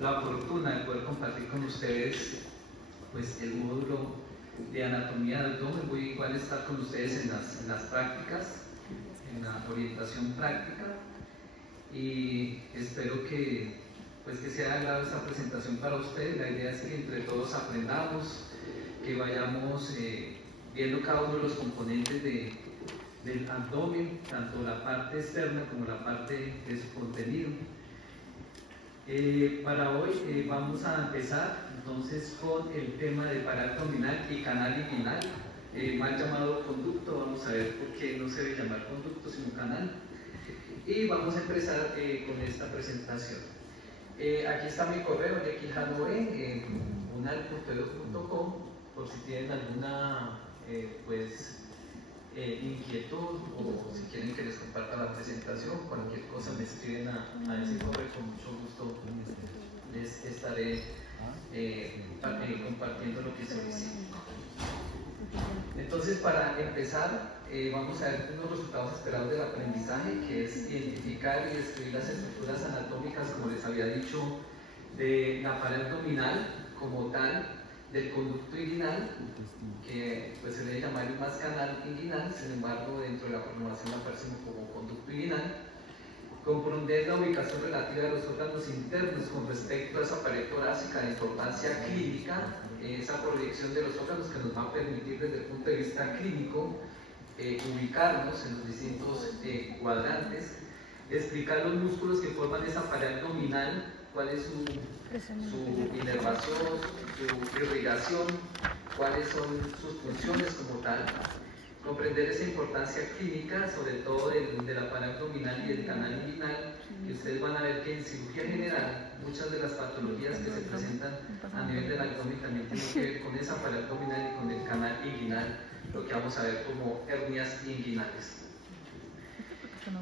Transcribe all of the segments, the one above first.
La fortuna de poder compartir con ustedes pues el módulo de anatomía del abdomen. Voy igual a estar con ustedes en las prácticas, en la orientación práctica, y espero que sea de agrado esta presentación para ustedes. La idea es que entre todos aprendamos, que vayamos viendo cada uno de los componentes del abdomen, tanto la parte externa como la parte de su contenido. Para hoy vamos a empezar entonces con el tema de paraabdominal y canal inguinal, mal llamado conducto. Vamos a ver por qué no se debe llamar conducto sino canal, y vamos a empezar con esta presentación. Aquí está mi correo de quijanoe, unal.edu.com, por si tienen alguna inquietud, o si quieren que les comparta la presentación. Cualquier cosa me escriben a ese correo, con mucho gusto les estaré compartiendo lo que soliciten. Entonces, para empezar, vamos a ver unos resultados esperados del aprendizaje, que es identificar y describir las estructuras anatómicas, como les había dicho, de la pared abdominal como tal, del conducto inguinal, que pues se le llama más canal inguinal, sin embargo dentro de la programación la aparecemos como conducto inguinal. Comprender la ubicación relativa de los órganos internos con respecto a esa pared torácica de importancia clínica, esa proyección de los órganos que nos va a permitir desde el punto de vista clínico ubicarnos en los distintos cuadrantes. Explicar los músculos que forman esa pared abdominal, cuál es su inervación, su irrigación, cuáles son sus funciones como tal. Comprender esa importancia clínica, sobre todo de la pared abdominal y del canal inguinal, que ustedes van a ver que en cirugía general muchas de las patologías que se presentan a nivel del abdomen también tienen que ver con esa pared abdominal y con el canal inguinal, lo que vamos a ver como hernias inguinales.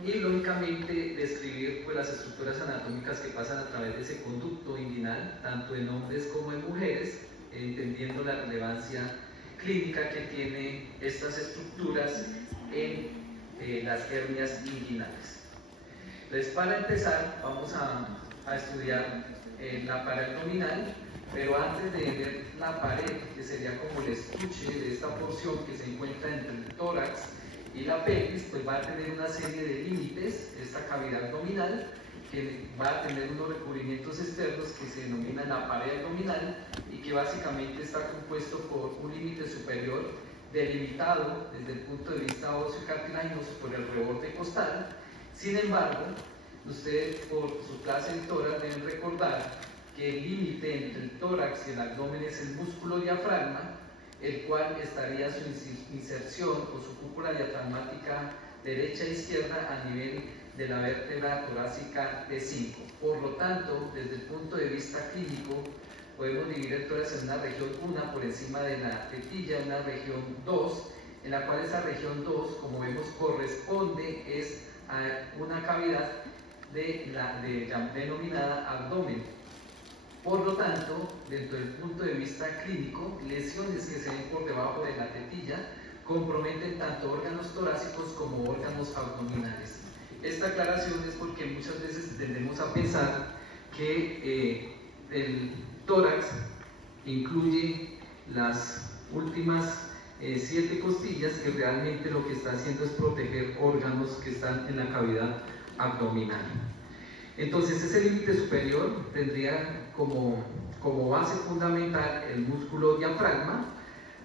Y lógicamente describir las estructuras anatómicas que pasan a través de ese conducto inguinal, tanto en hombres como en mujeres, entendiendo la relevancia clínica que tiene estas estructuras en las hernias inguinales. Entonces, para empezar, vamos a estudiar la pared abdominal, pero antes de ver la pared, que sería como el estuche de esta porción que se encuentra entre el tórax y la pelvis, pues va a tener una serie de límites, esta cavidad abdominal, que va a tener unos recubrimientos externos que se denominan la pared abdominal, y que básicamente está compuesto por un límite superior delimitado desde el punto de vista óseo y cartilaginoso por el reborde costal. Sin embargo, ustedes por su clase de tórax deben recordar que el límite entre el tórax y el abdomen es el músculo diafragma, el cual estaría su inserción o su cúpula diafragmática derecha e izquierda a nivel de la vértebra torácica T5. Por lo tanto, desde el punto de vista clínico, podemos dividir el tórax en una región 1 por encima de la tetilla, una región 2, en la cual esa región 2, como vemos, corresponde a una cavidad denominada abdomen. Por lo tanto, dentro del punto de vista clínico, lesiones que se ven por debajo de la tetilla comprometen tanto órganos torácicos como órganos abdominales. Esta aclaración es porque muchas veces tendemos a pensar que el tórax incluye las últimas 7 costillas, que realmente lo que está haciendo es proteger órganos que están en la cavidad abdominal. Entonces, ese límite superior tendría como base fundamental el músculo diafragma.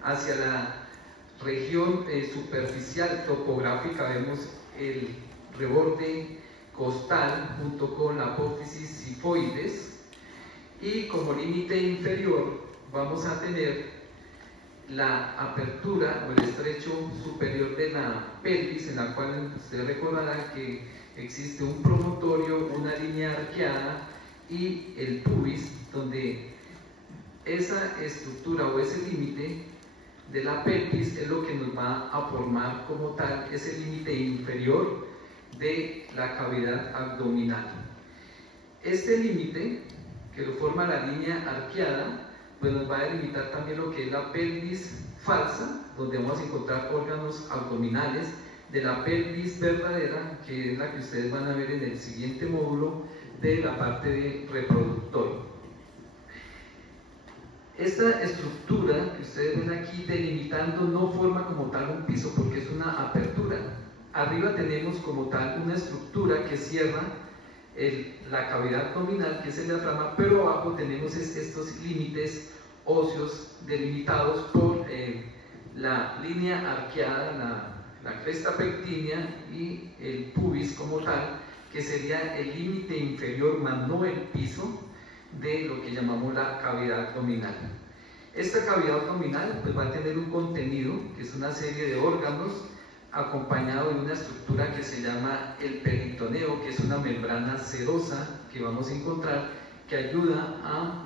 Hacia la región superficial topográfica vemos el reborde costal junto con la apófisis sifoides, y como límite inferior vamos a tener la apertura o el estrecho superior de la pelvis, en la cual ustedes recordarán que existe un promontorio, una línea arqueada y el pubis, donde esa estructura o ese límite de la pelvis es lo que nos va a formar como tal ese límite inferior de la cavidad abdominal. Este límite, que lo forma la línea arqueada, pues nos va a delimitar también lo que es la pelvis falsa, donde vamos a encontrar órganos abdominales, de la pelvis verdadera, que es la que ustedes van a ver en el siguiente módulo, de la parte de reproductor. Esta estructura que ustedes ven aquí delimitando no forma como tal un piso porque es una apertura. Arriba tenemos como tal una estructura que cierra la cavidad abdominal, que es el diafragma, pero abajo tenemos estos límites óseos delimitados por la línea arqueada, la cresta pectínea y el pubis como tal, que sería el límite inferior más no el piso de lo que llamamos la cavidad abdominal. Esta cavidad abdominal pues, va a tener un contenido que es una serie de órganos acompañado de una estructura que se llama el peritoneo, que es una membrana serosa que vamos a encontrar que ayuda a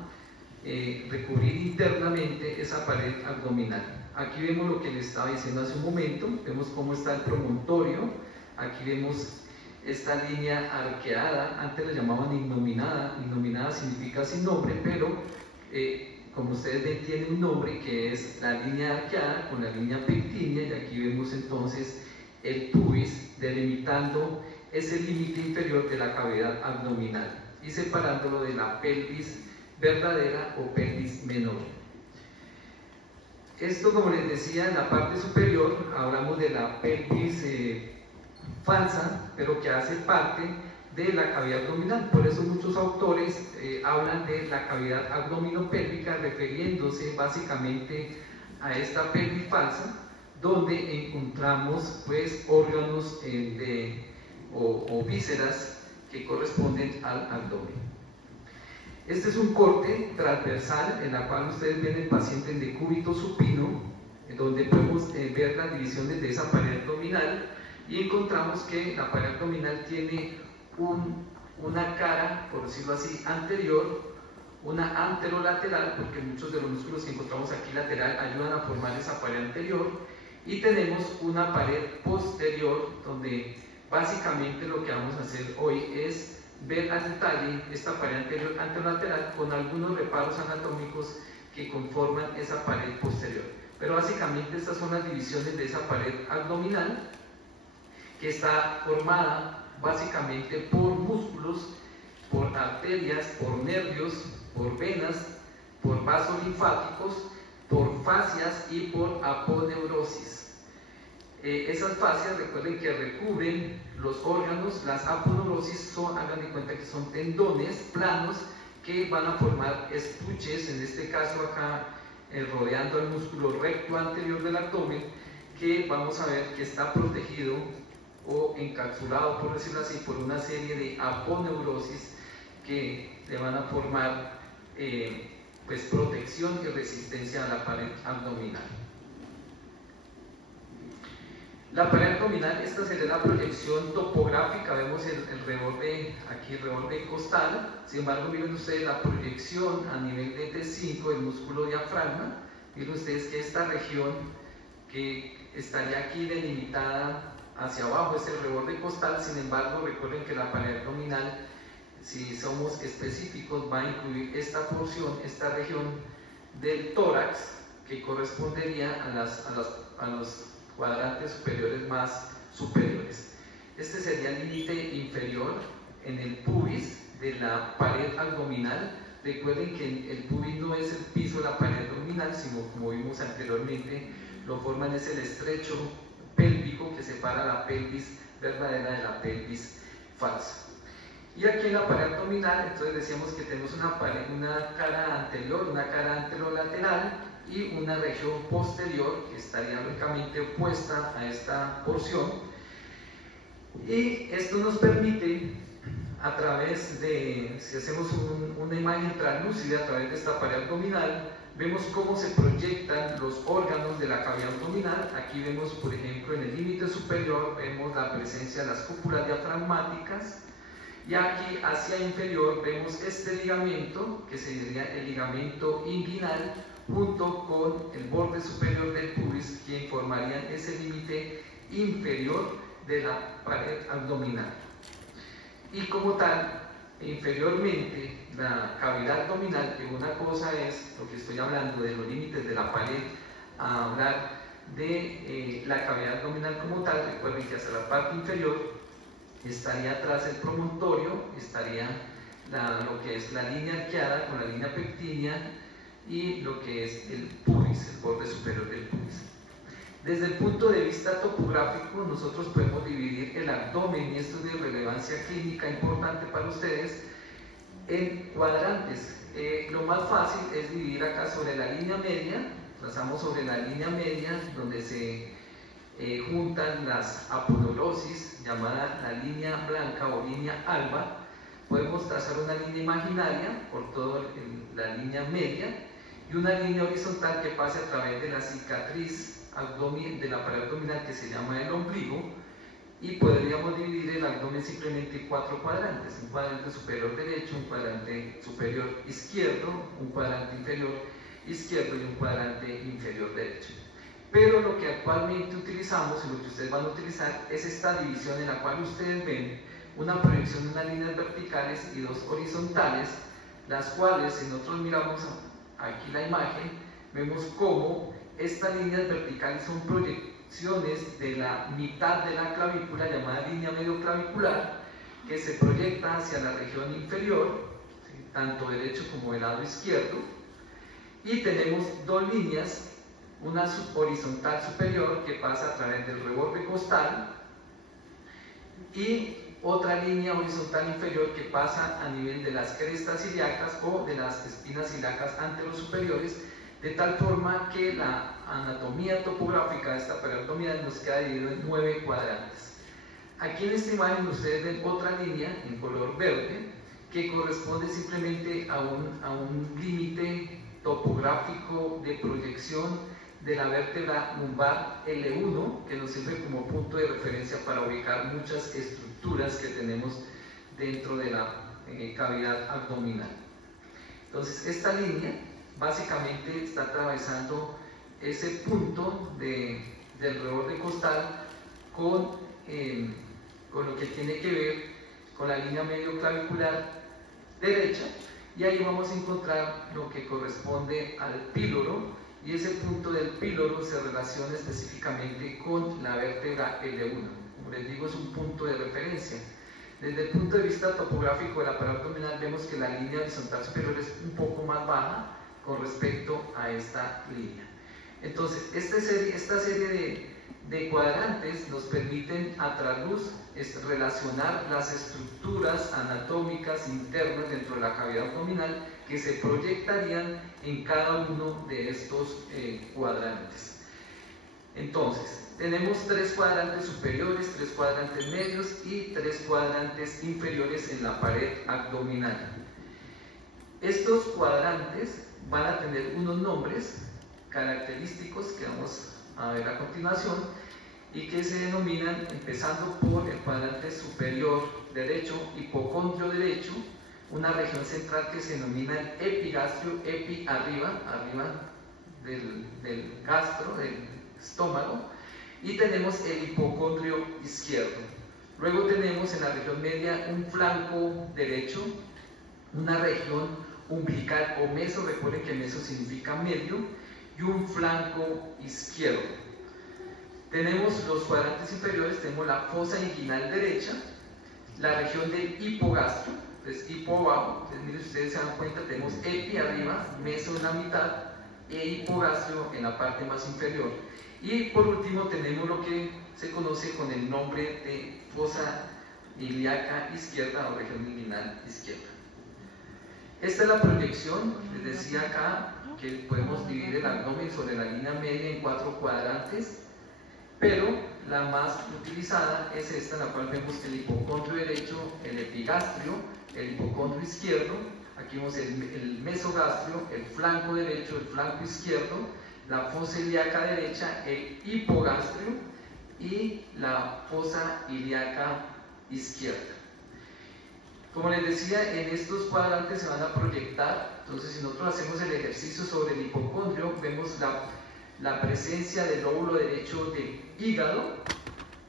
recubrir internamente esa pared abdominal. Aquí vemos lo que les estaba diciendo hace un momento, vemos cómo está el promontorio, aquí vemos esta línea arqueada, antes la llamaban innominada, innominada significa sin nombre, pero como ustedes ven tiene un nombre que es la línea arqueada con la línea pectínea, y aquí vemos entonces el pubis delimitando ese límite inferior de la cavidad abdominal y separándolo de la pelvis verdadera o pelvis menor. Esto, como les decía, en la parte superior hablamos de la pelvis falsa, pero que hace parte de la cavidad abdominal. Por eso muchos autores hablan de la cavidad abdominopélvica, refiriéndose básicamente a esta pelvis falsa, donde encontramos pues órganos o vísceras que corresponden al abdomen. Este es un corte transversal en la cual ustedes ven el paciente en decúbito supino, donde podemos ver las divisiones de esa pared abdominal, y encontramos que la pared abdominal tiene una cara, por decirlo así, anterior, una anterolateral, porque muchos de los músculos que encontramos aquí lateral ayudan a formar esa pared anterior, y tenemos una pared posterior, donde básicamente lo que vamos a hacer hoy es ver al detalle esta pared anterior anterolateral con algunos reparos anatómicos que conforman esa pared posterior. Pero básicamente estas son las divisiones de esa pared abdominal, que está formada básicamente por músculos, por arterias, por nervios, por venas, por vasos linfáticos, por fascias y por aponeurosis. Esas fascias, recuerden que recubren los órganos. Las aponeurosis hagan de cuenta que son tendones planos que van a formar estuches, en este caso acá rodeando el músculo recto anterior del abdomen, que vamos a ver que está protegido o encapsulado, por decirlo así, por una serie de aponeurosis que le van a formar pues protección y resistencia a la pared abdominal. La pared abdominal, esta sería la proyección topográfica, vemos el reborde, aquí el reborde costal. Sin embargo, miren ustedes la proyección a nivel de T5 del músculo diafragma. Miren ustedes que esta región que estaría aquí delimitada hacia abajo es el reborde costal. Sin embargo, recuerden que la pared abdominal, si somos específicos, va a incluir esta porción, esta región del tórax, que correspondería a los cuadrantes superiores más superiores. Este sería el límite inferior en el pubis de la pared abdominal. Recuerden que el pubis no es el piso de la pared abdominal, sino, como vimos anteriormente, lo forman es el estrecho pélvico que separa la pelvis verdadera de la pelvis falsa. Y aquí en la pared abdominal, entonces decíamos que tenemos una cara anterior, una cara anterolateral y una región posterior que estaría lógicamente opuesta a esta porción, y esto nos permite, a través de, si hacemos una imagen translúcida a través de esta pared abdominal, vemos cómo se proyectan los órganos de la cavidad abdominal. Aquí vemos, por ejemplo, en el límite superior vemos la presencia de las cúpulas diafragmáticas, y aquí hacia inferior vemos este ligamento, que sería el ligamento inguinal, junto con el borde superior del pubis, que formarían ese límite inferior de la pared abdominal. Y como tal, inferiormente, la cavidad abdominal, que una cosa es lo que estoy hablando de los límites de la pared, a hablar de la cavidad abdominal como tal. Recuerden que hacia la parte inferior estaría atrás el promontorio, estaría lo que es la línea arqueada con la línea pectínea, y lo que es el pubis, el borde superior del pubis. Desde el punto de vista topográfico, nosotros podemos dividir el abdomen, y esto es de relevancia clínica importante para ustedes, en cuadrantes. Lo más fácil es dividir acá sobre la línea media, trazamos sobre la línea media donde se juntan las aponeuroses, llamada la línea blanca o línea alba. Podemos trazar una línea imaginaria por toda la línea media y una línea horizontal que pase a través de la cicatriz de la pared abdominal que se llama el ombligo, y podríamos dividir el abdomen simplemente en 4 cuadrantes: un cuadrante superior derecho, un cuadrante superior izquierdo, un cuadrante inferior izquierdo y un cuadrante inferior derecho. Pero lo que actualmente utilizamos y lo que ustedes van a utilizar es esta división en la cual ustedes ven una proyección de unas líneas verticales y 2 horizontales, las cuales, si nosotros miramos aquí la imagen, vemos cómo estas líneas verticales son proyecciones de la mitad de la clavícula, llamada línea medioclavicular, que se proyecta hacia la región inferior, ¿sí?, tanto derecho como del lado izquierdo, y tenemos 2 líneas, una horizontal superior que pasa a través del reborde costal y otra línea horizontal inferior que pasa a nivel de las crestas ilíacas o de las espinas ilíacas anterosuperiores, de tal forma que la anatomía topográfica de esta pared abdominal nos queda dividida en 9 cuadrantes. Aquí en esta imagen ustedes ven otra línea en color verde que corresponde simplemente a un límite topográfico de proyección de la vértebra lumbar L1, que nos sirve como punto de referencia para ubicar muchas estructuras que tenemos dentro de la cavidad abdominal. Entonces, esta línea básicamente está atravesando ese punto del reborde costal con lo que tiene que ver con la línea medioclavicular derecha, y ahí vamos a encontrar lo que corresponde al píloro, y ese punto del píloro se relaciona específicamente con la vértebra L1. Como les digo, es un punto de referencia. Desde el punto de vista topográfico de la pared abdominal vemos que la línea horizontal superior es un poco más baja con respecto a esta línea. Entonces, esta serie de cuadrantes nos permiten a trasluz relacionar las estructuras anatómicas internas dentro de la cavidad abdominal que se proyectarían en cada uno de estos cuadrantes. Entonces, tenemos 3 cuadrantes superiores, 3 cuadrantes medios y 3 cuadrantes inferiores en la pared abdominal. Estos cuadrantes van a tener unos nombres característicos que vamos a ver a continuación y que se denominan, empezando por el cuadrante superior derecho, hipocondrio derecho, una región central que se denomina el epigastrio, epi arriba del gastro, del estómago, y tenemos el hipocondrio izquierdo. Luego tenemos en la región media un flanco derecho, una región umbilical o meso, recuerden que meso significa medio, y un flanco izquierdo. Tenemos los cuadrantes inferiores, tenemos la fosa inguinal derecha, la región del hipogastrio, entonces hipo abajo, entonces miren, ustedes se dan cuenta, tenemos epi arriba, meso en la mitad e hipogastrio en la parte más inferior. Y por último tenemos lo que se conoce con el nombre de fosa ilíaca izquierda o región inguinal izquierda. Esta es la proyección, les decía acá que podemos dividir el abdomen sobre la línea media en 4 cuadrantes, pero la más utilizada es esta, en la cual vemos el hipocondrio derecho, el epigastrio, el hipocondrio izquierdo, aquí vemos el mesogastrio, el flanco derecho, el flanco izquierdo, la fosa ilíaca derecha, el hipogastrio y la fosa ilíaca izquierda. Como les decía, en estos cuadrantes se van a proyectar, entonces si nosotros hacemos el ejercicio sobre el hipocondrio, vemos la presencia del lóbulo derecho del hígado,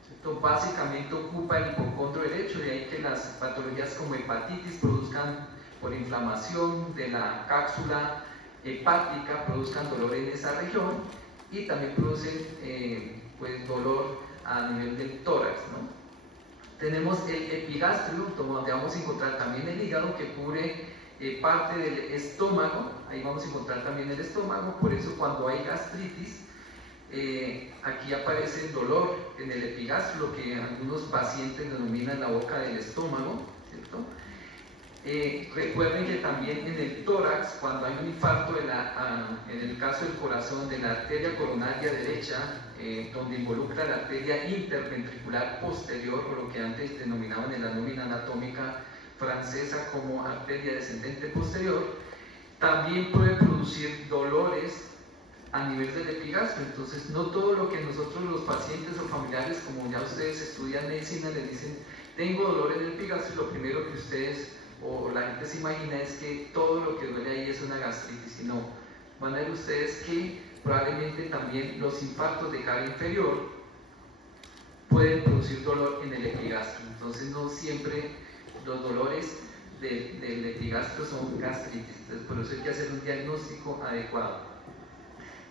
¿cierto? Básicamente ocupa el hipocondrio derecho, de ahí que las patologías como hepatitis produzcan, por inflamación de la cápsula hepática, produzcan dolor en esa región, y también producen pues, dolor a nivel del tórax, ¿no? Tenemos el epigastrio, donde vamos a encontrar también el hígado, que cubre parte del estómago, ahí vamos a encontrar también el estómago, por eso cuando hay gastritis, aquí aparece el dolor en el epigastrio, lo que algunos pacientes denominan la boca del estómago, ¿cierto? Recuerden que también en el tórax, cuando hay un infarto, en el caso del corazón, de la arteria coronaria derecha, donde involucra la arteria interventricular posterior, o lo que antes denominaban en la nómina anatómica francesa como arteria descendente posterior, también puede producir dolores a nivel del epigastrio. Entonces, no todo lo que nosotros los pacientes o familiares, como ya ustedes estudian medicina, les dicen, tengo dolor en el epigastrio, lo primero que ustedes o la gente se imagina es que todo lo que duele ahí es una gastritis, y no. Van a ver ustedes que probablemente también los infartos de cara inferior pueden producir dolor en el epigastrio. Entonces, no siempre los dolores del epigastrio son gastritis. Entonces, por eso hay que hacer un diagnóstico adecuado.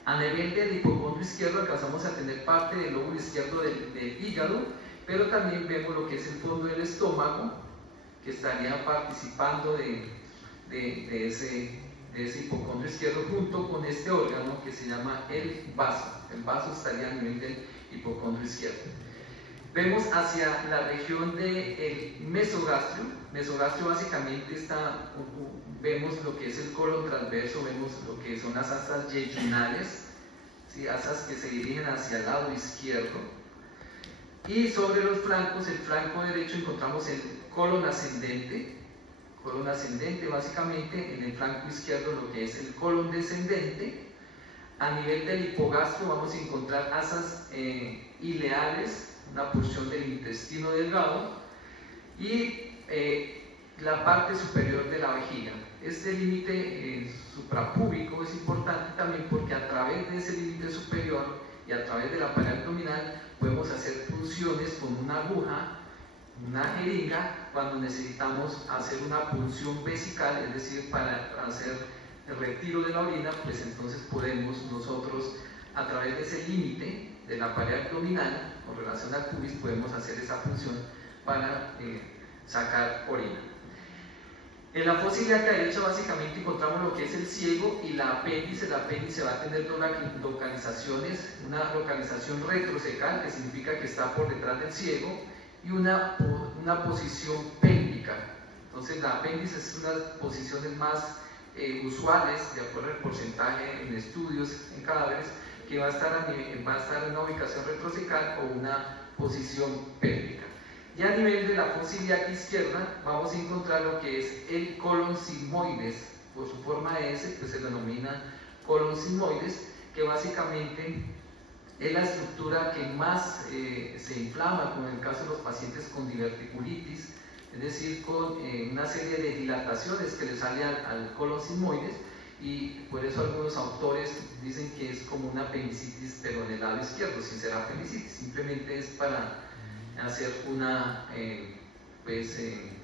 A nivel del hipocondrio izquierdo alcanzamos a tener parte del lóbulo izquierdo del hígado, pero también vemos lo que es el fondo del estómago, que estaría participando de ese hipocondrio izquierdo junto con este órgano que se llama el vaso. El vaso estaría a nivel del hipocondrio izquierdo. Vemos hacia la región del mesogastrio. Mesogastrio básicamente vemos lo que es el colon transverso, vemos lo que son las asas yeyunales, ¿sí? Asas que se dirigen hacia el lado izquierdo. Y sobre los flancos, el flanco derecho, encontramos el colon ascendente. Colon ascendente, básicamente, en el flanco izquierdo lo que es el colon descendente. A nivel del hipogastrio vamos a encontrar asas ileales, una porción del intestino delgado, y la parte superior de la vejiga. Este límite suprapúbico es importante también porque a través de ese límite superior y a través de la pared abdominal podemos hacer punciones con una aguja, una jeringa, cuando necesitamos hacer una punción vesical, es decir, para hacer el retiro de la orina, pues entonces podemos nosotros, a través de ese límite de la pared abdominal, con relación al pubis, podemos hacer esa punción para sacar orina. En la fosa ilíaca derecha básicamente encontramos lo que es el ciego y la apéndice. El apéndice va a tener dos localizaciones, una localización retrocecal, que significa que está por detrás del ciego, y una posición pélvica. Entonces la apéndice es una de las posiciones más usuales, de acuerdo al porcentaje en estudios en cadáveres, que va a estar en una ubicación retrocecal o una posición pélvica. Y a nivel de la fosa ilíaca izquierda vamos a encontrar lo que es el colon sigmoides, por su forma S, pues se denomina colon sigmoides, que básicamente es la estructura que más se inflama, como en el caso de los pacientes con diverticulitis, es decir, con una serie de dilataciones que le sale al colon sigmoides, y por eso algunos autores dicen que es como una apendicitis, pero en el lado izquierdo, sin ser apendicitis, simplemente es para hacer una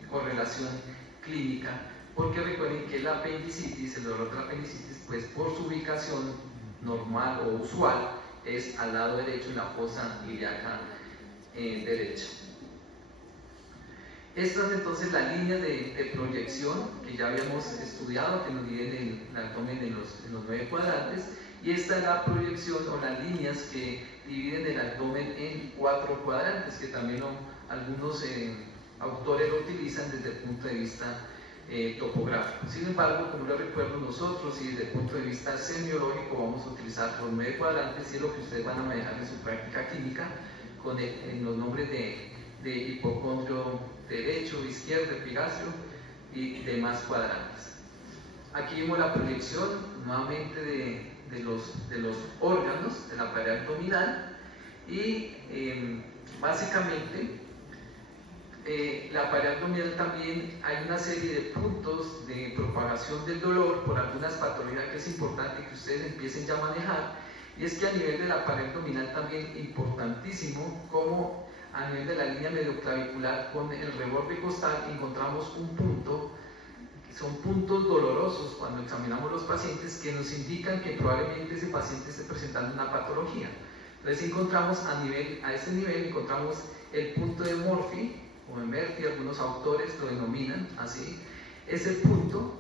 correlación clínica, porque recuerden que la apendicitis, el dolor de la apendicitis, pues por su ubicación normal o usual es al lado derecho en la fosa ilíaca derecha. Esta es entonces la línea de proyección que ya habíamos estudiado, que nos divide el abdomen en los 9 cuadrantes, y esta es la proyección o las líneas que dividen el abdomen en 4 cuadrantes, que también algunos autores lo utilizan desde el punto de vista topográfico. Sin embargo, como les recuerdo, nosotros y desde el punto de vista semiológico vamos a utilizar los 9 cuadrantes, y es lo que ustedes van a manejar en su práctica clínica en los nombres de hipocondrio derecho, izquierdo, epigastrio y demás cuadrantes. Aquí vemos la proyección nuevamente de los órganos de la pared abdominal, y básicamente la pared abdominal también hay una serie de puntos de propagación del dolor por algunas patologías que es importante que ustedes empiecen ya a manejar, y es que a nivel de la pared abdominal también importantísimo, como a nivel de la línea medioclavicular con el reborde costal encontramos un punto, que son puntos dolorosos cuando examinamos los pacientes, que nos indican que probablemente ese paciente esté presentando una patología. Entonces encontramos a ese nivel encontramos el punto de Murphy o de Murphy, algunos autores lo denominan así. Ese punto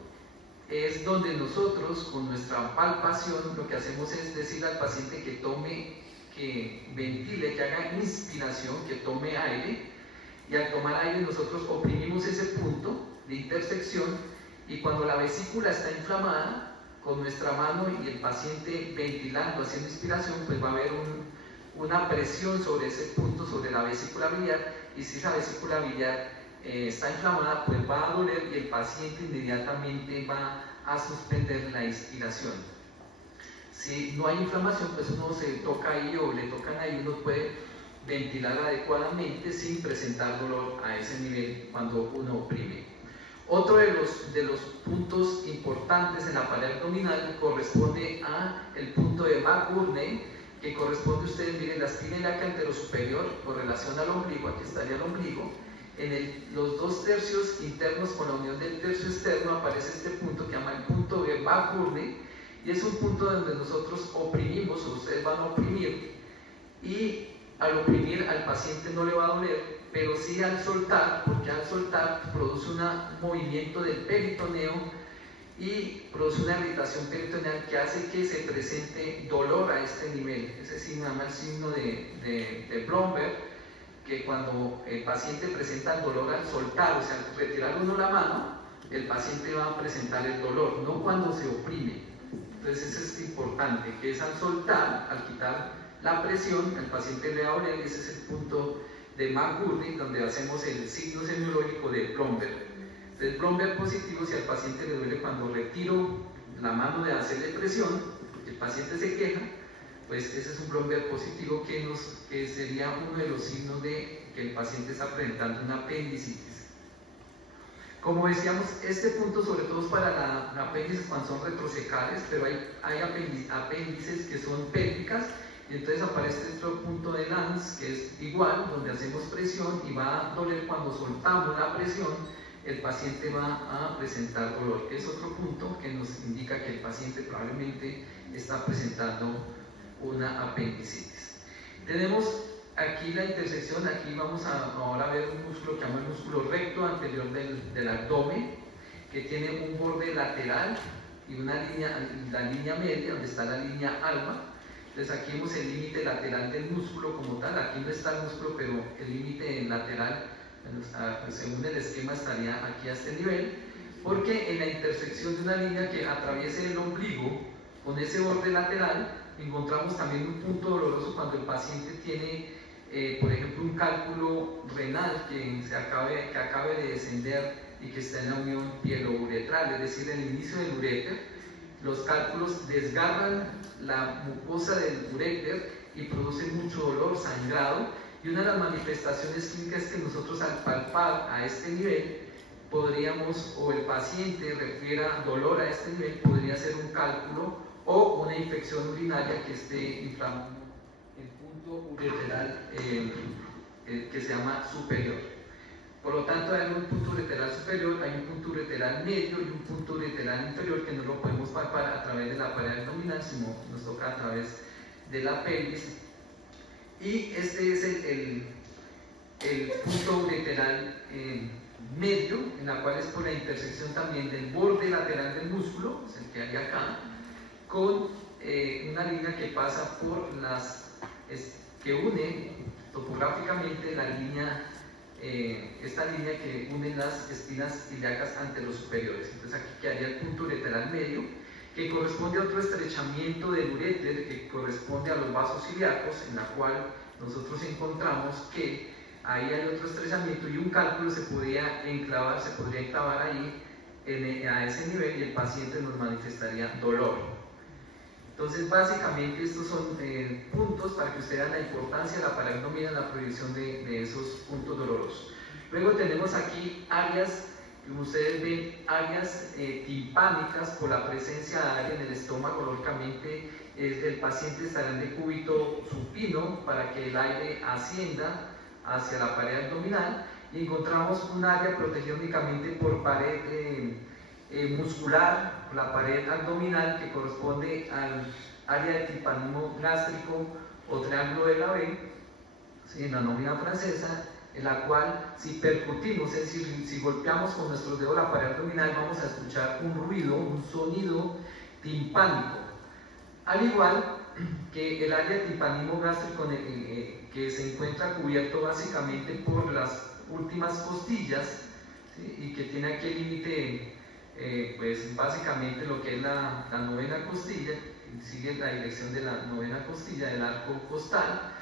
es donde nosotros con nuestra palpación lo que hacemos es decirle al paciente que tome, que ventile, que haga inspiración, que tome aire, y al tomar aire nosotros oprimimos ese punto de intersección, y cuando la vesícula está inflamada, con nuestra mano y el paciente ventilando, haciendo inspiración, pues va a haber una presión sobre ese punto, sobre la vesícula biliar, y si esa vesícula biliar está inflamada, pues va a doler y el paciente inmediatamente va a suspender la inspiración. Si no hay inflamación, pues uno se toca ahí o le tocan ahí, uno puede ventilar adecuadamente sin presentar dolor a ese nivel cuando uno oprime. Otro de los puntos importantes en la pared abdominal corresponde al punto de McBurney, que corresponde, ustedes miren, la espina ilíaca anterosuperior con relación al ombligo, aquí estaría el ombligo. En los 2 tercios internos con la unión del tercio externo aparece este punto que llama el punto de McBurney, y es un punto donde nosotros oprimimos, o ustedes van a oprimir, y al oprimir al paciente no le va a doler, pero sí al soltar, porque al soltar produce un movimiento del peritoneo y produce una irritación peritoneal que hace que se presente dolor a este nivel. Ese signo se llama el signo de Blomberg, que cuando el paciente presenta el dolor al soltar, o sea, al retirar uno la mano, el paciente va a presentar el dolor, no cuando se oprime. Entonces eso es importante, que es al soltar, al quitar la presión, el paciente le va a doler, y ese es el punto de McBurney, donde hacemos el signo semiológico de Blomberg. Entonces, Blomberg positivo, si al paciente le duele cuando retiro la mano de hacerle presión, el paciente se queja, pues ese es un Blomberg positivo que sería uno de los signos de que el paciente está presentando una apendicitis. Como decíamos, este punto sobre todo es para la apéndices cuando son retrosecales, pero hay apéndices que son pélvicas, y entonces aparece otro punto de Lanz que es igual, donde hacemos presión y va a doler cuando soltamos la presión, el paciente va a presentar dolor. Es otro punto que nos indica que el paciente probablemente está presentando una apendicitis. Tenemos aquí la intersección, aquí vamos a ahora ver un músculo que llama el músculo recto anterior del abdomen, que tiene un borde lateral y una línea, la línea media, donde está la línea alba. Entonces aquí vemos el límite lateral del músculo como tal, aquí no está el músculo, pero el límite lateral, según el esquema, estaría aquí a este nivel, porque en la intersección de una línea que atraviese el ombligo con ese borde lateral, encontramos también un punto doloroso cuando el paciente tiene, por ejemplo, un cálculo renal que acabe de descender y que está en la unión pielo-uretral, es decir, en el inicio del uréter. Los cálculos desgarran la mucosa del uréter y producen mucho dolor, sangrado, y una de las manifestaciones clínicas que nosotros al palpar a este nivel podríamos, o el paciente refiera dolor a este nivel, podría ser un cálculo o una infección urinaria que esté inflamando el punto ureteral que se llama superior. Por lo tanto, hay un punto ureteral superior, hay un punto ureteral medio y un punto ureteral inferior que no lo podemos palpar a través de la pared abdominal, sino nos toca a través de la pelvis. Y este es el punto ureteral medio, en la cual es por la intersección también del borde lateral del músculo, es el que hay acá, con una línea que pasa por que une topográficamente la línea, esta línea que une las espinas ilíacas anterosuperiores. Entonces aquí quedaría el punto ureteral medio, que corresponde a otro estrechamiento del uréter, que corresponde a los vasos ilíacos, en la cual nosotros encontramos que ahí hay otro estrechamiento y un cálculo se podría enclavar ahí a ese nivel y el paciente nos manifestaría dolor. Entonces, básicamente estos son puntos para que ustedes vean la importancia de la pared abdominal en la prohibición de esos puntos dolorosos. Luego tenemos aquí áreas, como ustedes ven, áreas timpánicas por la presencia de aire en el estómago. Lógicamente, el paciente estará en decúbito supino para que el aire ascienda hacia la pared abdominal, y encontramos un área protegida únicamente por pared muscular, la pared abdominal, que corresponde al área de timpanismo gástrico o triángulo de la B, ¿sí?, en la nómina francesa, en la cual si percutimos, es decir, si golpeamos con nuestros dedos la pared abdominal, vamos a escuchar un ruido, un sonido timpánico. Al igual que el área timpanismo gástrico, que se encuentra cubierto básicamente por las últimas costillas, ¿sí? Y que tiene aquí el límite, pues básicamente lo que es la novena costilla, sigue la dirección de la novena costilla del arco costal,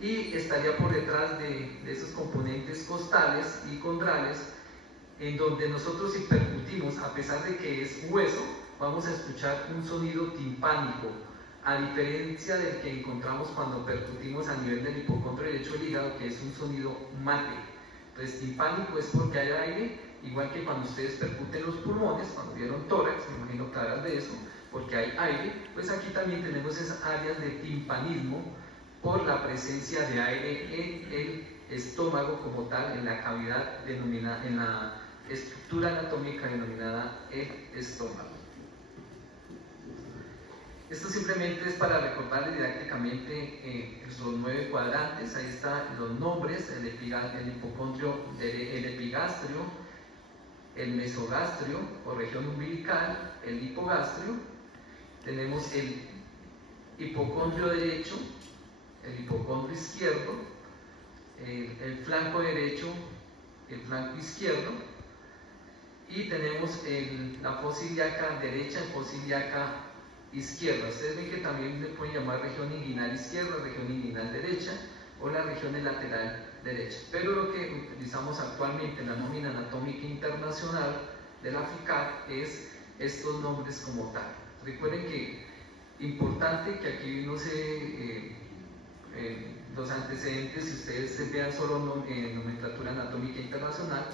y estaría por detrás de esos componentes costales y condrales, en donde nosotros si percutimos, a pesar de que es hueso, vamos a escuchar un sonido timpánico, a diferencia del que encontramos cuando percutimos a nivel del hipocondrio derecho del hígado, que es un sonido mate. Entonces, timpánico es porque hay aire, igual que cuando ustedes percuten los pulmones, cuando vieron tórax, me imagino que hablan de eso, porque hay aire, pues aquí también tenemos esas áreas de timpanismo por la presencia de aire en el estómago como tal, en la cavidad denominada, en la estructura anatómica denominada el estómago. Esto simplemente es para recordarles didácticamente los 9 cuadrantes. Ahí están los nombres: el hipocondrio, el epigastrio, el mesogastrio o región umbilical, el hipogastrio. Tenemos el hipocondrio derecho, el hipocondrio izquierdo, el flanco derecho, el flanco izquierdo, y tenemos la fosa ilíaca derecha y fosa ilíaca izquierda. Ustedes ven que también le pueden llamar región inguinal izquierda, región inguinal derecha o la región lateral derecha. Pero lo que utilizamos actualmente en la nómina anatómica internacional de la FICAC es estos nombres como tal. Recuerden que importante que aquí no se los antecedentes, si ustedes vean solo nomenclatura anatómica internacional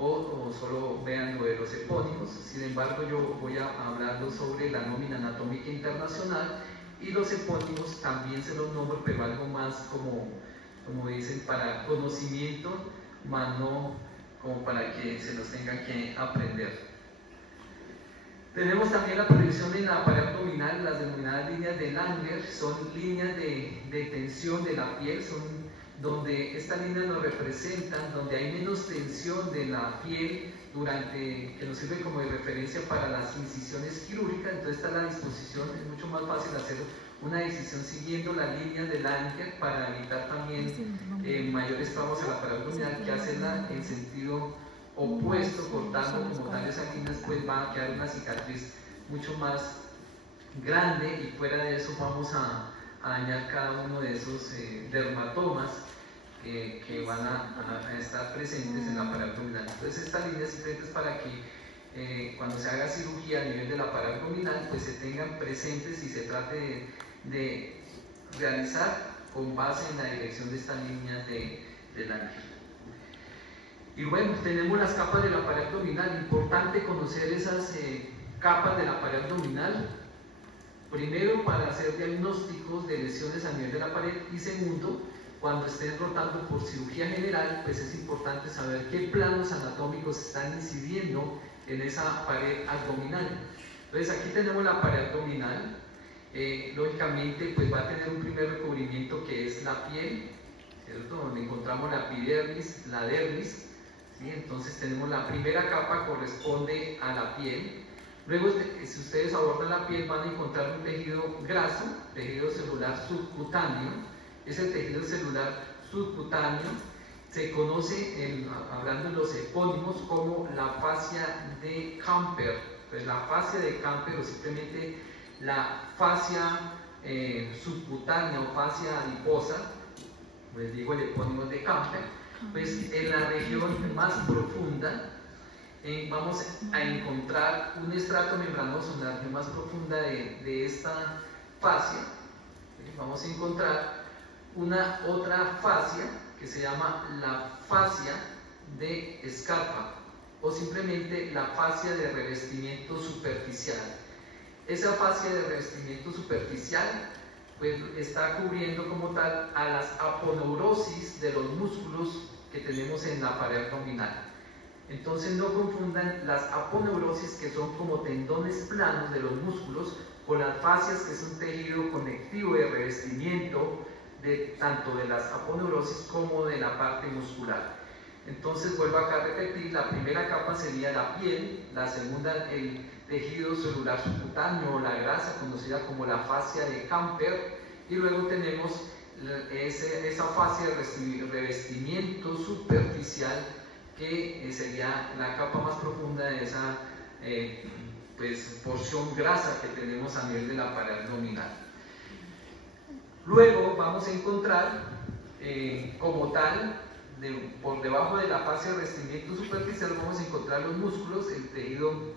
o solo vean lo de los epónimos. Sin embargo, yo voy a hablarlo sobre la nómina anatómica internacional, y los epónimos también se los nombro, pero algo más como dicen, para conocimiento, más no como para que se los tengan que aprender. Tenemos también la proyección en la pared abdominal. Las denominadas líneas de Langer son líneas de tensión de la piel, son donde estas líneas nos representan, donde hay menos tensión de la piel, que nos sirve como de referencia para las incisiones quirúrgicas. Entonces está la disposición, es mucho más fácil hacer una decisión siguiendo las líneas de Langer para evitar también mayores tramos a la pared abdominal, que hacerla en sentido opuesto, cortando como tal esas líneas, pues va a quedar una cicatriz mucho más grande, y fuera de eso vamos a dañar cada uno de esos dermatomas que van a estar presentes en la pared abdominal. Entonces estas líneas simplemente es para que cuando se haga cirugía a nivel de la pared abdominal, pues se tengan presentes y se trate de realizar con base en la dirección de estas líneas de Langer. Y bueno, tenemos las capas de la pared abdominal. Importante conocer esas capas de la pared abdominal. Primero, para hacer diagnósticos de lesiones a nivel de la pared, y segundo, cuando estén rotando por cirugía general, pues es importante saber qué planos anatómicos están incidiendo en esa pared abdominal. Entonces aquí tenemos la pared abdominal. Lógicamente pues va a tener un primer recubrimiento que es la piel, ¿cierto? Donde encontramos la epidermis, la dermis, ¿sí? Entonces tenemos la primera capa, corresponde a la piel. Luego, si ustedes abordan la piel, van a encontrar un tejido graso, tejido celular subcutáneo. Ese tejido celular subcutáneo se conoce, hablando de los epónimos, como la fascia de Camper. Pues la fascia de Camper, o simplemente la fascia subcutánea o fascia adiposa, les digo el epónimo de Camper, pues en la región más profunda vamos a encontrar un estrato membranoso en la región más profunda de esta fascia. Vamos a encontrar una otra fascia que se llama la fascia de Scarpa, o simplemente la fascia de revestimiento superficial. Esa fascia de revestimiento superficial pues está cubriendo como tal a las aponeurosis de los músculos que tenemos en la pared abdominal. Entonces no confundan las aponeurosis, que son como tendones planos de los músculos, con las fascias, que es un tejido conectivo de revestimiento tanto de las aponeurosis como de la parte muscular. Entonces vuelvo acá a repetir, la primera capa sería la piel, la segunda el tejido celular subcutáneo o la grasa conocida como la fascia de Camper, y luego tenemos esa fascia de revestimiento superficial que sería la capa más profunda de esa pues, porción grasa que tenemos a nivel de la pared abdominal. Luego vamos a encontrar como tal, por debajo de la fascia de revestimiento superficial vamos a encontrar los músculos, el tejido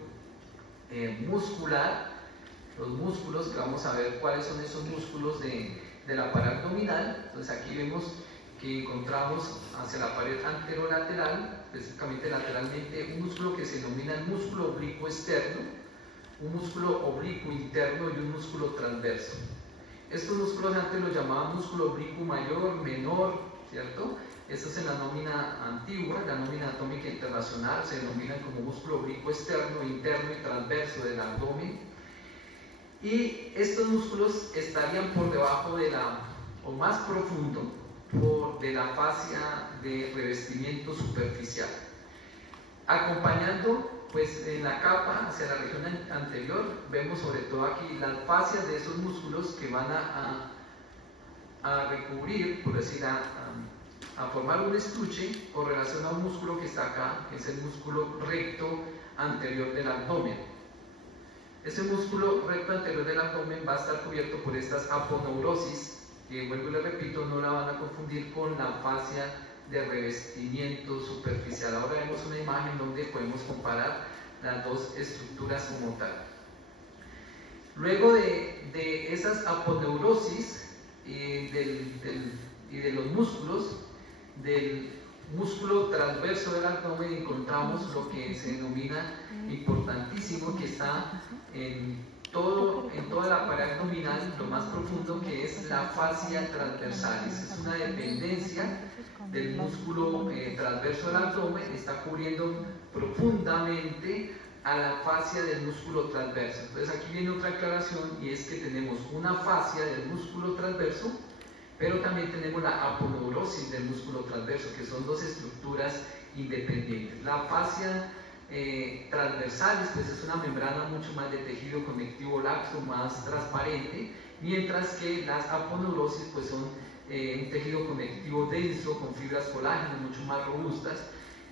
muscular, los músculos, que vamos a ver cuáles son esos músculos de la pared abdominal. Entonces aquí vemos que encontramos hacia la pared anterolateral, específicamente lateralmente, un músculo que se denomina el músculo oblicuo externo, un músculo oblicuo interno y un músculo transverso. Estos músculos antes los llamaban músculo oblicuo mayor, menor, ¿cierto? Esto es en la nómina antigua, la nómina anatómica internacional, se denominan como músculo oblicuo externo, interno y transverso del abdomen. Y estos músculos estarían por debajo de o más profundo, de la fascia de revestimiento superficial. Acompañando, pues en la capa hacia la región anterior, vemos sobre todo aquí las fascias de esos músculos que van a recubrir, por decir, a formar un estuche con relación a un músculo que está acá, que es el músculo recto anterior del abdomen. Ese músculo recto anterior del abdomen va a estar cubierto por estas aponeurosis, que vuelvo y le repito, no la van a confundir con la fascia de revestimiento superficial. Ahora vemos una imagen donde podemos comparar las dos estructuras como tal. Luego de esas aponeurosis y de los músculos, del músculo transverso del abdomen encontramos lo que se denomina importantísimo, que está en toda la pared abdominal, lo más profundo, que es la fascia transversalis. Es una dependencia del músculo transverso del abdomen, está cubriendo profundamente a la fascia del músculo transverso. Entonces aquí viene otra aclaración, y es que tenemos una fascia del músculo transverso, pero también tenemos la aponeurosis del músculo transverso, que son dos estructuras independientes. La fascia transversalis, pues es una membrana mucho más de tejido conectivo laxo, más transparente, mientras que las aponeurosis pues son un tejido conectivo denso con fibras colágeno mucho más robustas,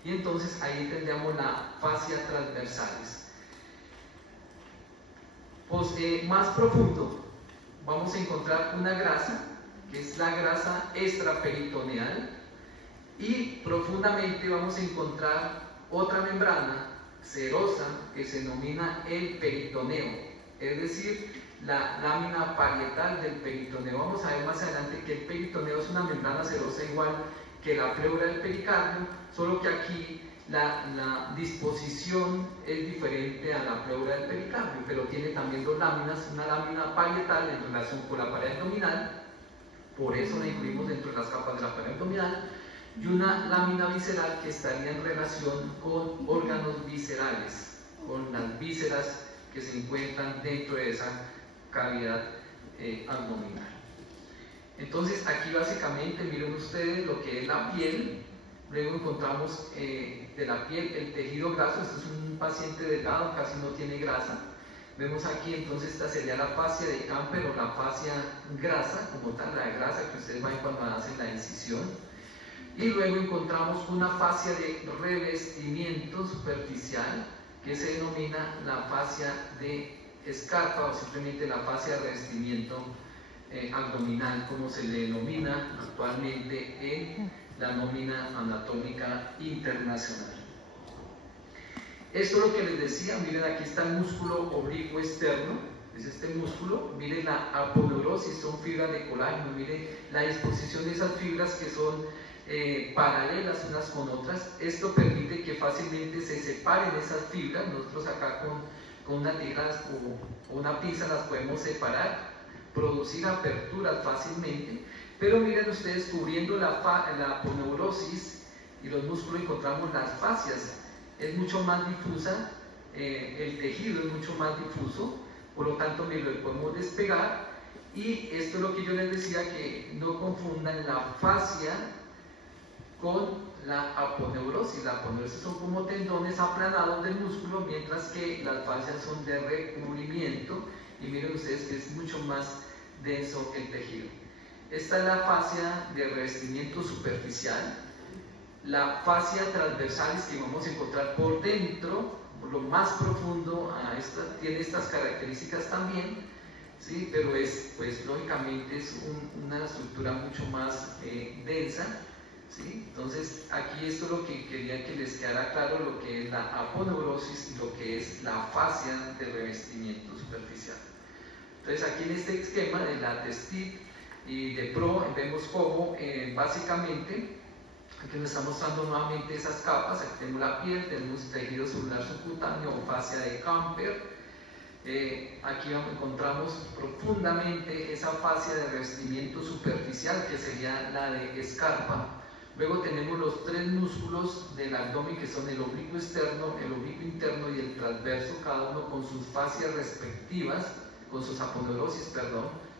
y entonces ahí tendríamos la fascia transversalis. Pues más profundo vamos a encontrar una grasa, que es la grasa extraperitoneal, y profundamente vamos a encontrar otra membrana serosa que se denomina el peritoneo, es decir, la lámina parietal del peritoneo. Vamos a ver más adelante que el peritoneo es una membrana serosa igual que la pleura del pericardio, solo que aquí la disposición es diferente a la pleura del pericardio, pero tiene también dos láminas, una lámina parietal en relación con la pared abdominal, por eso la incluimos dentro de las capas de la pared abdominal, y una lámina visceral que estaría en relación con órganos viscerales, con las vísceras que se encuentran dentro de esa cavidad abdominal. Entonces aquí básicamente miren ustedes lo que es la piel. Luego encontramos de la piel el tejido graso. Este es un paciente delgado, casi no tiene grasa. Vemos aquí entonces esta sería la fascia de Camper o la fascia grasa, como tal, la grasa que ustedes ven cuando hacen la incisión. Y luego encontramos una fascia de revestimiento superficial que se denomina la fascia de escarpa o simplemente la fascia de revestimiento abdominal, como se le denomina actualmente en la nómina anatómica internacional. Esto es lo que les decía. Miren, aquí está el músculo oblicuo externo, es este músculo. Miren la aponeurosis, son fibras de colágeno. Miren la disposición de esas fibras que son paralelas unas con otras. Esto permite que fácilmente se separen esas fibras. Nosotros acá con una tijera o una pinza las podemos separar, producir aperturas fácilmente. Pero miren ustedes, cubriendo la aponeurosis y los músculos encontramos las fascias. Es mucho más difusa, el tejido es mucho más difuso, por lo tanto lo podemos despegar Y esto es lo que yo les decía, que no confundan la fascia con la aponeurosis. La aponeurosis son como tendones aplanados del músculo, mientras que las fascias son de recubrimiento, y miren ustedes que es mucho más denso el tejido. Esta es la fascia de revestimiento superficial. La fascia transversalis, que vamos a encontrar por dentro, lo más profundo, tiene estas características también, ¿sí? Pero pues lógicamente es una estructura mucho más densa, ¿sí? Entonces aquí esto es lo que quería que les quedara claro, lo que es la aponeurosis y lo que es la fascia de revestimiento superficial. Entonces aquí en este esquema de la TESTIT y de PRO vemos cómo básicamente aquí nos está mostrando nuevamente esas capas. Aquí tenemos la piel, tenemos tejido celular subcutáneo o fascia de Camper. Aquí encontramos profundamente esa fascia de revestimiento superficial, que sería la de escarpa. Luego tenemos los tres músculos del abdomen, que son el oblicuo externo, el oblicuo interno y el transverso, cada uno con sus fascias respectivas, con sus aponeurosis,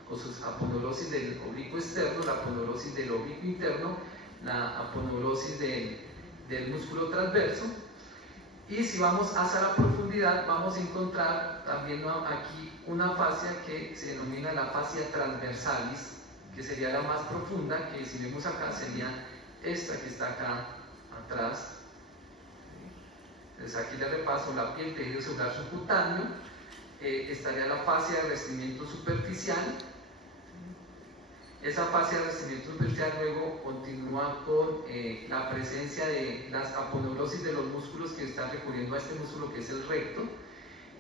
con sus aponeurosis del oblicuo externo, la aponeurosis del oblicuo interno, la aponeurosis del músculo transverso. Y si vamos hacia la profundidad, vamos a encontrar también aquí una fascia que se denomina la fascia transversalis, que sería la más profunda, que si vemos acá sería esta que está acá atrás. Entonces aquí le repaso: la piel, tejido celular subcutáneo, estaría la fascia de revestimiento superficial. Esa fascia de revestimiento superficial luego continúa con la presencia de las aponeurosis de los músculos que están recurriendo a este músculo, que es el recto,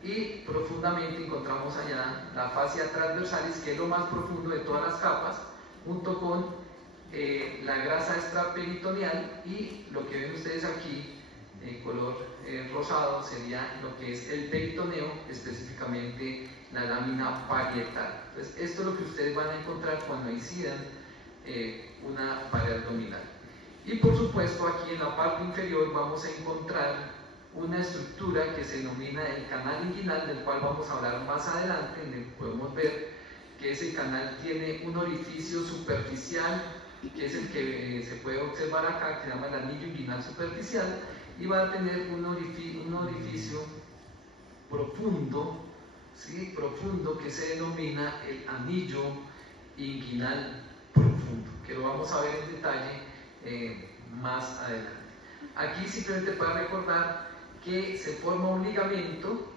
y profundamente encontramos allá la fascia transversalis, que es lo más profundo de todas las capas, junto con la grasa extraperitoneal, y lo que ven ustedes aquí en color rosado sería lo que es el peritoneo, específicamente la lámina parietal. Entonces esto es lo que ustedes van a encontrar cuando incidan una pared abdominal. Y por supuesto aquí en la parte inferior vamos a encontrar una estructura que se denomina el canal inguinal, del cual vamos a hablar más adelante, en el que podemos ver que ese canal tiene un orificio superficial, que es el que se puede observar acá, que se llama el anillo inguinal superficial, y va a tener un orificio profundo, ¿sí? Profundo, que se denomina el anillo inguinal profundo, que lo vamos a ver en detalle más adelante. Aquí simplemente para recordar que se forma un ligamento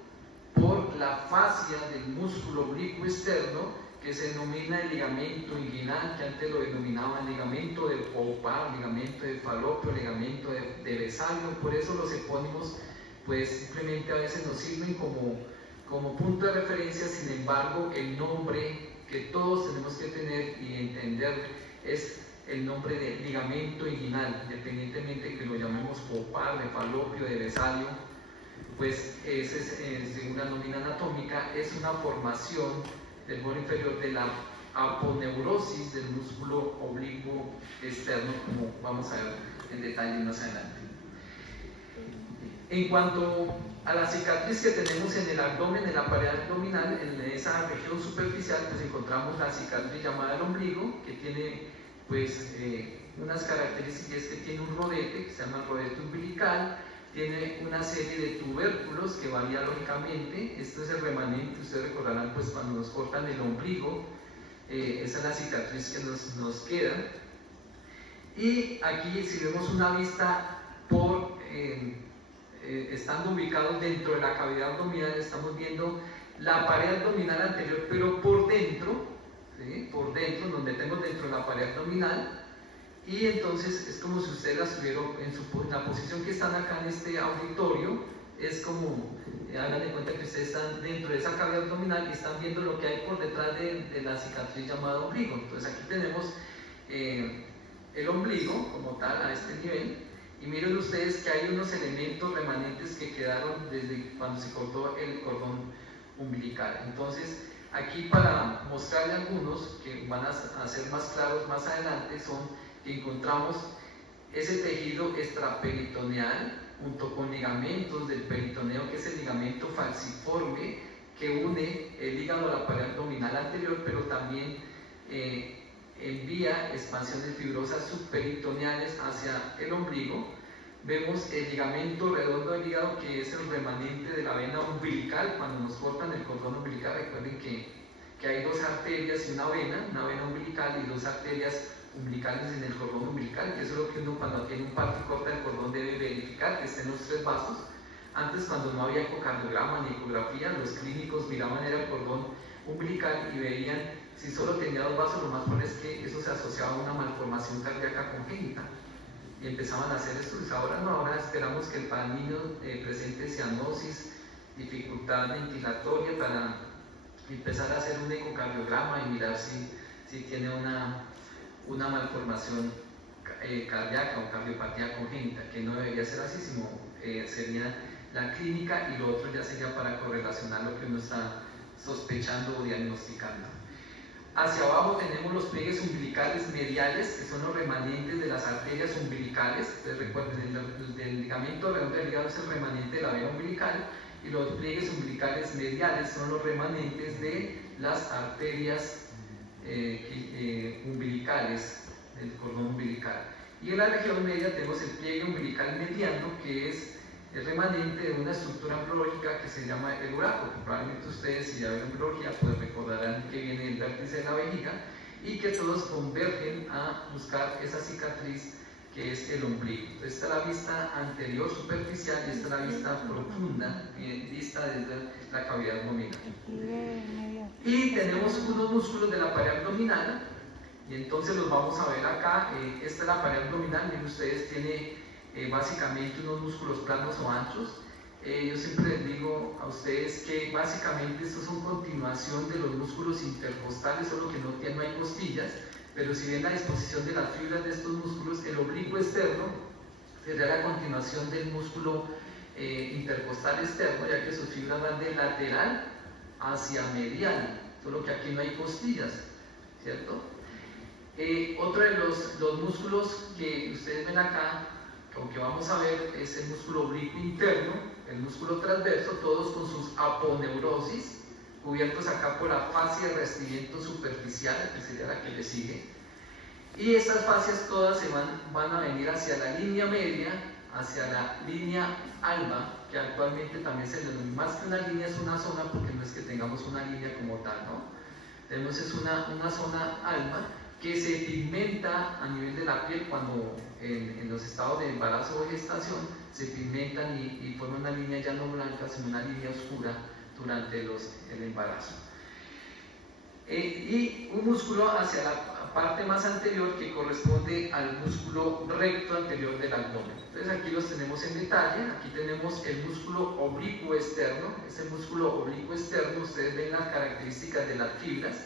por la fascia del músculo oblicuo externo, que se denomina el ligamento inguinal, que antes lo denominaban ligamento de Poupart, ligamento de Falopio, ligamento de Vesalio. Por eso los epónimos pues simplemente a veces nos sirven como punto de referencia. Sin embargo, el nombre que todos tenemos que tener y entender es el nombre de ligamento inguinal, independientemente que lo llamemos Poupart, de Falopio, de Vesalio. Pues según la nómina anatómica, es una formación del borde inferior de la aponeurosis del músculo oblicuo externo, como vamos a ver en detalle más adelante. En cuanto a la cicatriz que tenemos en el abdomen, en la pared abdominal, en esa región superficial, pues encontramos la cicatriz llamada el ombligo, que tiene pues unas características, que tiene un rodete, que se llama el rodete umbilical, tiene una serie de tubérculos que varía lógicamente. Esto es el remanente, ustedes recordarán pues cuando nos cortan el ombligo, esa es la cicatriz que nos queda. Y aquí, si vemos una vista estando ubicados dentro de la cavidad abdominal, estamos viendo la pared abdominal anterior, pero por dentro, ¿sí? Por dentro, nos metemos dentro de la pared abdominal. Y entonces es como si ustedes la estuvieran en la posición que están acá en este auditorio. Es como, hagan de cuenta que ustedes están dentro de esa cavidad abdominal y están viendo lo que hay por detrás de la cicatriz llamada ombligo. Entonces aquí tenemos el ombligo como tal a este nivel, y miren ustedes que hay unos elementos remanentes que quedaron desde cuando se cortó el cordón umbilical. Entonces aquí, para mostrarle algunos que van a ser más claros más adelante, son que encontramos ese tejido extraperitoneal junto con ligamentos del peritoneo, que es el ligamento falciforme que une el hígado a la pared abdominal anterior, pero también envía expansiones fibrosas subperitoneales hacia el ombligo. Vemos el ligamento redondo del hígado, que es el remanente de la vena umbilical. Cuando nos cortan el cordón umbilical, recuerden que hay dos arterias y una vena umbilical y dos arterias umbilicales en el cordón umbilical, que eso es lo que uno cuando tiene un parto y corta el cordón debe verificar, que estén los tres vasos. Antes, cuando no había ecocardiograma ni ecografía, los clínicos miraban el cordón umbilical y veían si solo tenía dos vasos, lo más probable es que eso se asociaba a una malformación cardíaca congénita y empezaban a hacer estudios. Ahora no, ahora esperamos que para el niño presente cianosis, dificultad ventilatoria, para empezar a hacer un ecocardiograma y mirar si tiene una malformación cardíaca o cardiopatía congénita, que no debería ser así, sino sería la clínica, y lo otro ya sería para correlacionar lo que uno está sospechando o diagnosticando. Hacia abajo tenemos los pliegues umbilicales mediales, que son los remanentes de las arterias umbilicales. Entonces recuerden, el ligamento redondo del hígado es el remanente de la vena umbilical, y los pliegues umbilicales mediales son los remanentes de las arterias umbilicales, del cordón umbilical. Y en la región media tenemos el pliegue umbilical mediano, que es el remanente de una estructura embriológica que se llama el uraco, que probablemente ustedes, si ya ven embriología, pues recordarán que viene el vértice de la vejiga y que todos convergen a buscar esa cicatriz que es el ombligo. Entonces, esta es la vista anterior superficial y esta es la vista profunda, vista desde la cavidad abdominal. Y tenemos unos músculos de la pared abdominal, y entonces los vamos a ver acá. Esta es la pared abdominal, miren ustedes, tiene básicamente unos músculos planos o anchos. Yo siempre les digo a ustedes que básicamente estos son continuación de los músculos intercostales, solo que no hay costillas, pero si ven la disposición de las fibras de estos músculos, el oblicuo externo sería la continuación del músculo intercostal externo, ya que sus fibras van de lateral hacia medial, solo que aquí no hay costillas, ¿cierto? Otro de los músculos que ustedes ven acá, que vamos a ver, es el músculo oblicuo interno, el músculo transverso, todos con sus aponeurosis, cubiertos acá por la fascia de revestimiento superficial, que sería la que le sigue. Y estas fascias todas van a venir hacia la línea media, hacia la línea alba, que actualmente también se denomina, más que una línea, es una zona, porque no es que tengamos una línea como tal, ¿no? Tenemos es una zona alba que se pigmenta a nivel de la piel cuando en los estados de embarazo o gestación se pigmentan y forman una línea ya no blanca, sino una línea oscura durante el embarazo. Y un músculo hacia la parte más anterior que corresponde al músculo recto anterior del abdomen. Entonces aquí los tenemos en detalle. Aquí tenemos el músculo oblicuo externo. Este músculo oblicuo externo, ustedes ven las características de las fibras.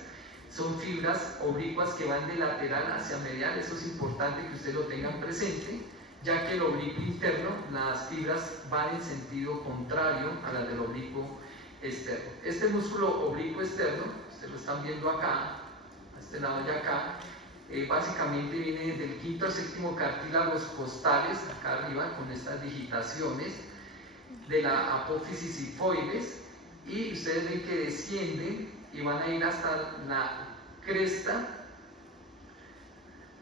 Son fibras oblicuas que van de lateral hacia medial. Eso es importante que ustedes lo tengan presente, ya que el oblicuo interno, las fibras van en sentido contrario a las del oblicuo externo. Este músculo oblicuo externo, ustedes lo están viendo acá, a este lado de acá, básicamente viene del quinto al séptimo cartílagos costales, acá arriba, con estas digitaciones de la apófisis sifoides, y ustedes ven que descienden y van a ir hasta la cresta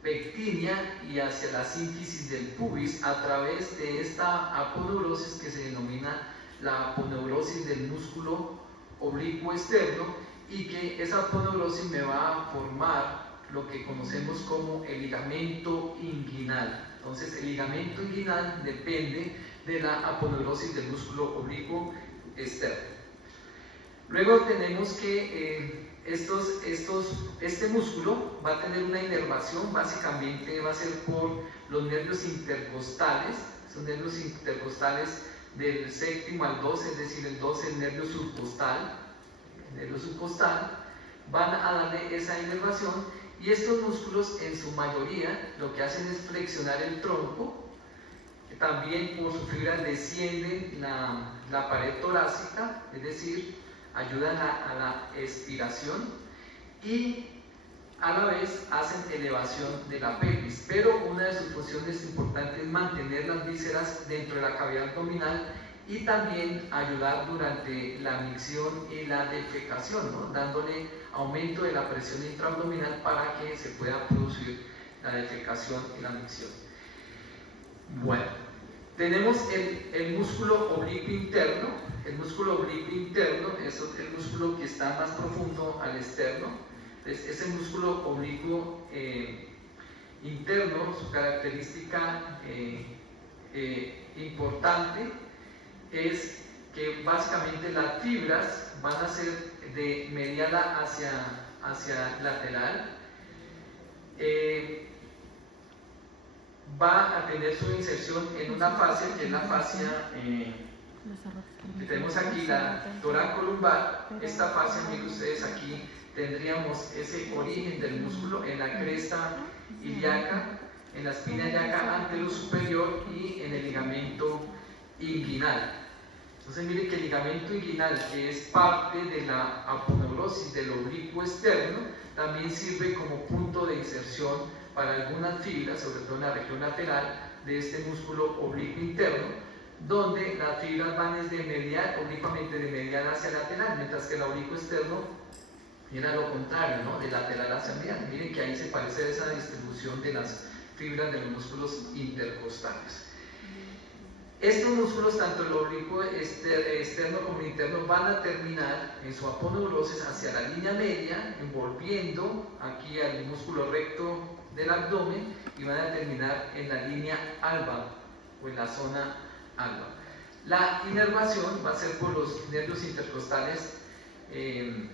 pectínea y hacia la sínfisis del pubis a través de esta aponeurosis que se denomina la aponeurosis del músculo oblicuo externo, y que esa aponeurosis me va a formar lo que conocemos como el ligamento inguinal. Entonces el ligamento inguinal depende de la aponeurosis del músculo oblicuo externo. Luego tenemos que este músculo va a tener una inervación, básicamente va a ser por los nervios intercostales. Son nervios intercostales del séptimo al 12, es decir, el 12 el nervio subcostal. El nervio subcostal van a darle esa inervación, y estos músculos en su mayoría lo que hacen es flexionar el tronco. También por sus fibras descienden la pared torácica, es decir, ayudan a la expiración, y a la vez hacen elevación de la pelvis, pero una de sus funciones importantes es mantener las vísceras dentro de la cavidad abdominal y también ayudar durante la micción y la defecación, ¿no? Dándole aumento de la presión intraabdominal para que se pueda producir la defecación y la micción. Bueno, tenemos el músculo oblicuo interno. El músculo oblicuo interno es el músculo que está más profundo al externo. Entonces, ese músculo oblicuo interno, su característica importante es que básicamente las fibras van a ser de medial hacia lateral. Va a tener su inserción en una fascia que es la fascia que tenemos aquí, la toracolumbar. Esta fascia, miren ustedes aquí, tendríamos ese origen del músculo en la cresta ilíaca, en la espina ilíaca anterior superior y en el ligamento inguinal. Entonces miren que el ligamento inguinal, que es parte de la aponeurosis del oblicuo externo, también sirve como punto de inserción para algunas fibras, sobre todo en la región lateral de este músculo oblicuo interno, donde las fibras van desde medial, oblicuamente de medial hacia lateral, mientras que el oblicuo externo era lo contrario, ¿no? De lateral hacia medial. Miren que ahí se parece esa distribución de las fibras de los músculos intercostales. Estos músculos, tanto el oblicuo externo como el interno, van a terminar en su aponeurosis hacia la línea media, envolviendo aquí al músculo recto del abdomen, y van a terminar en la línea alba o en la zona alba. La inervación va a ser por los nervios intercostales del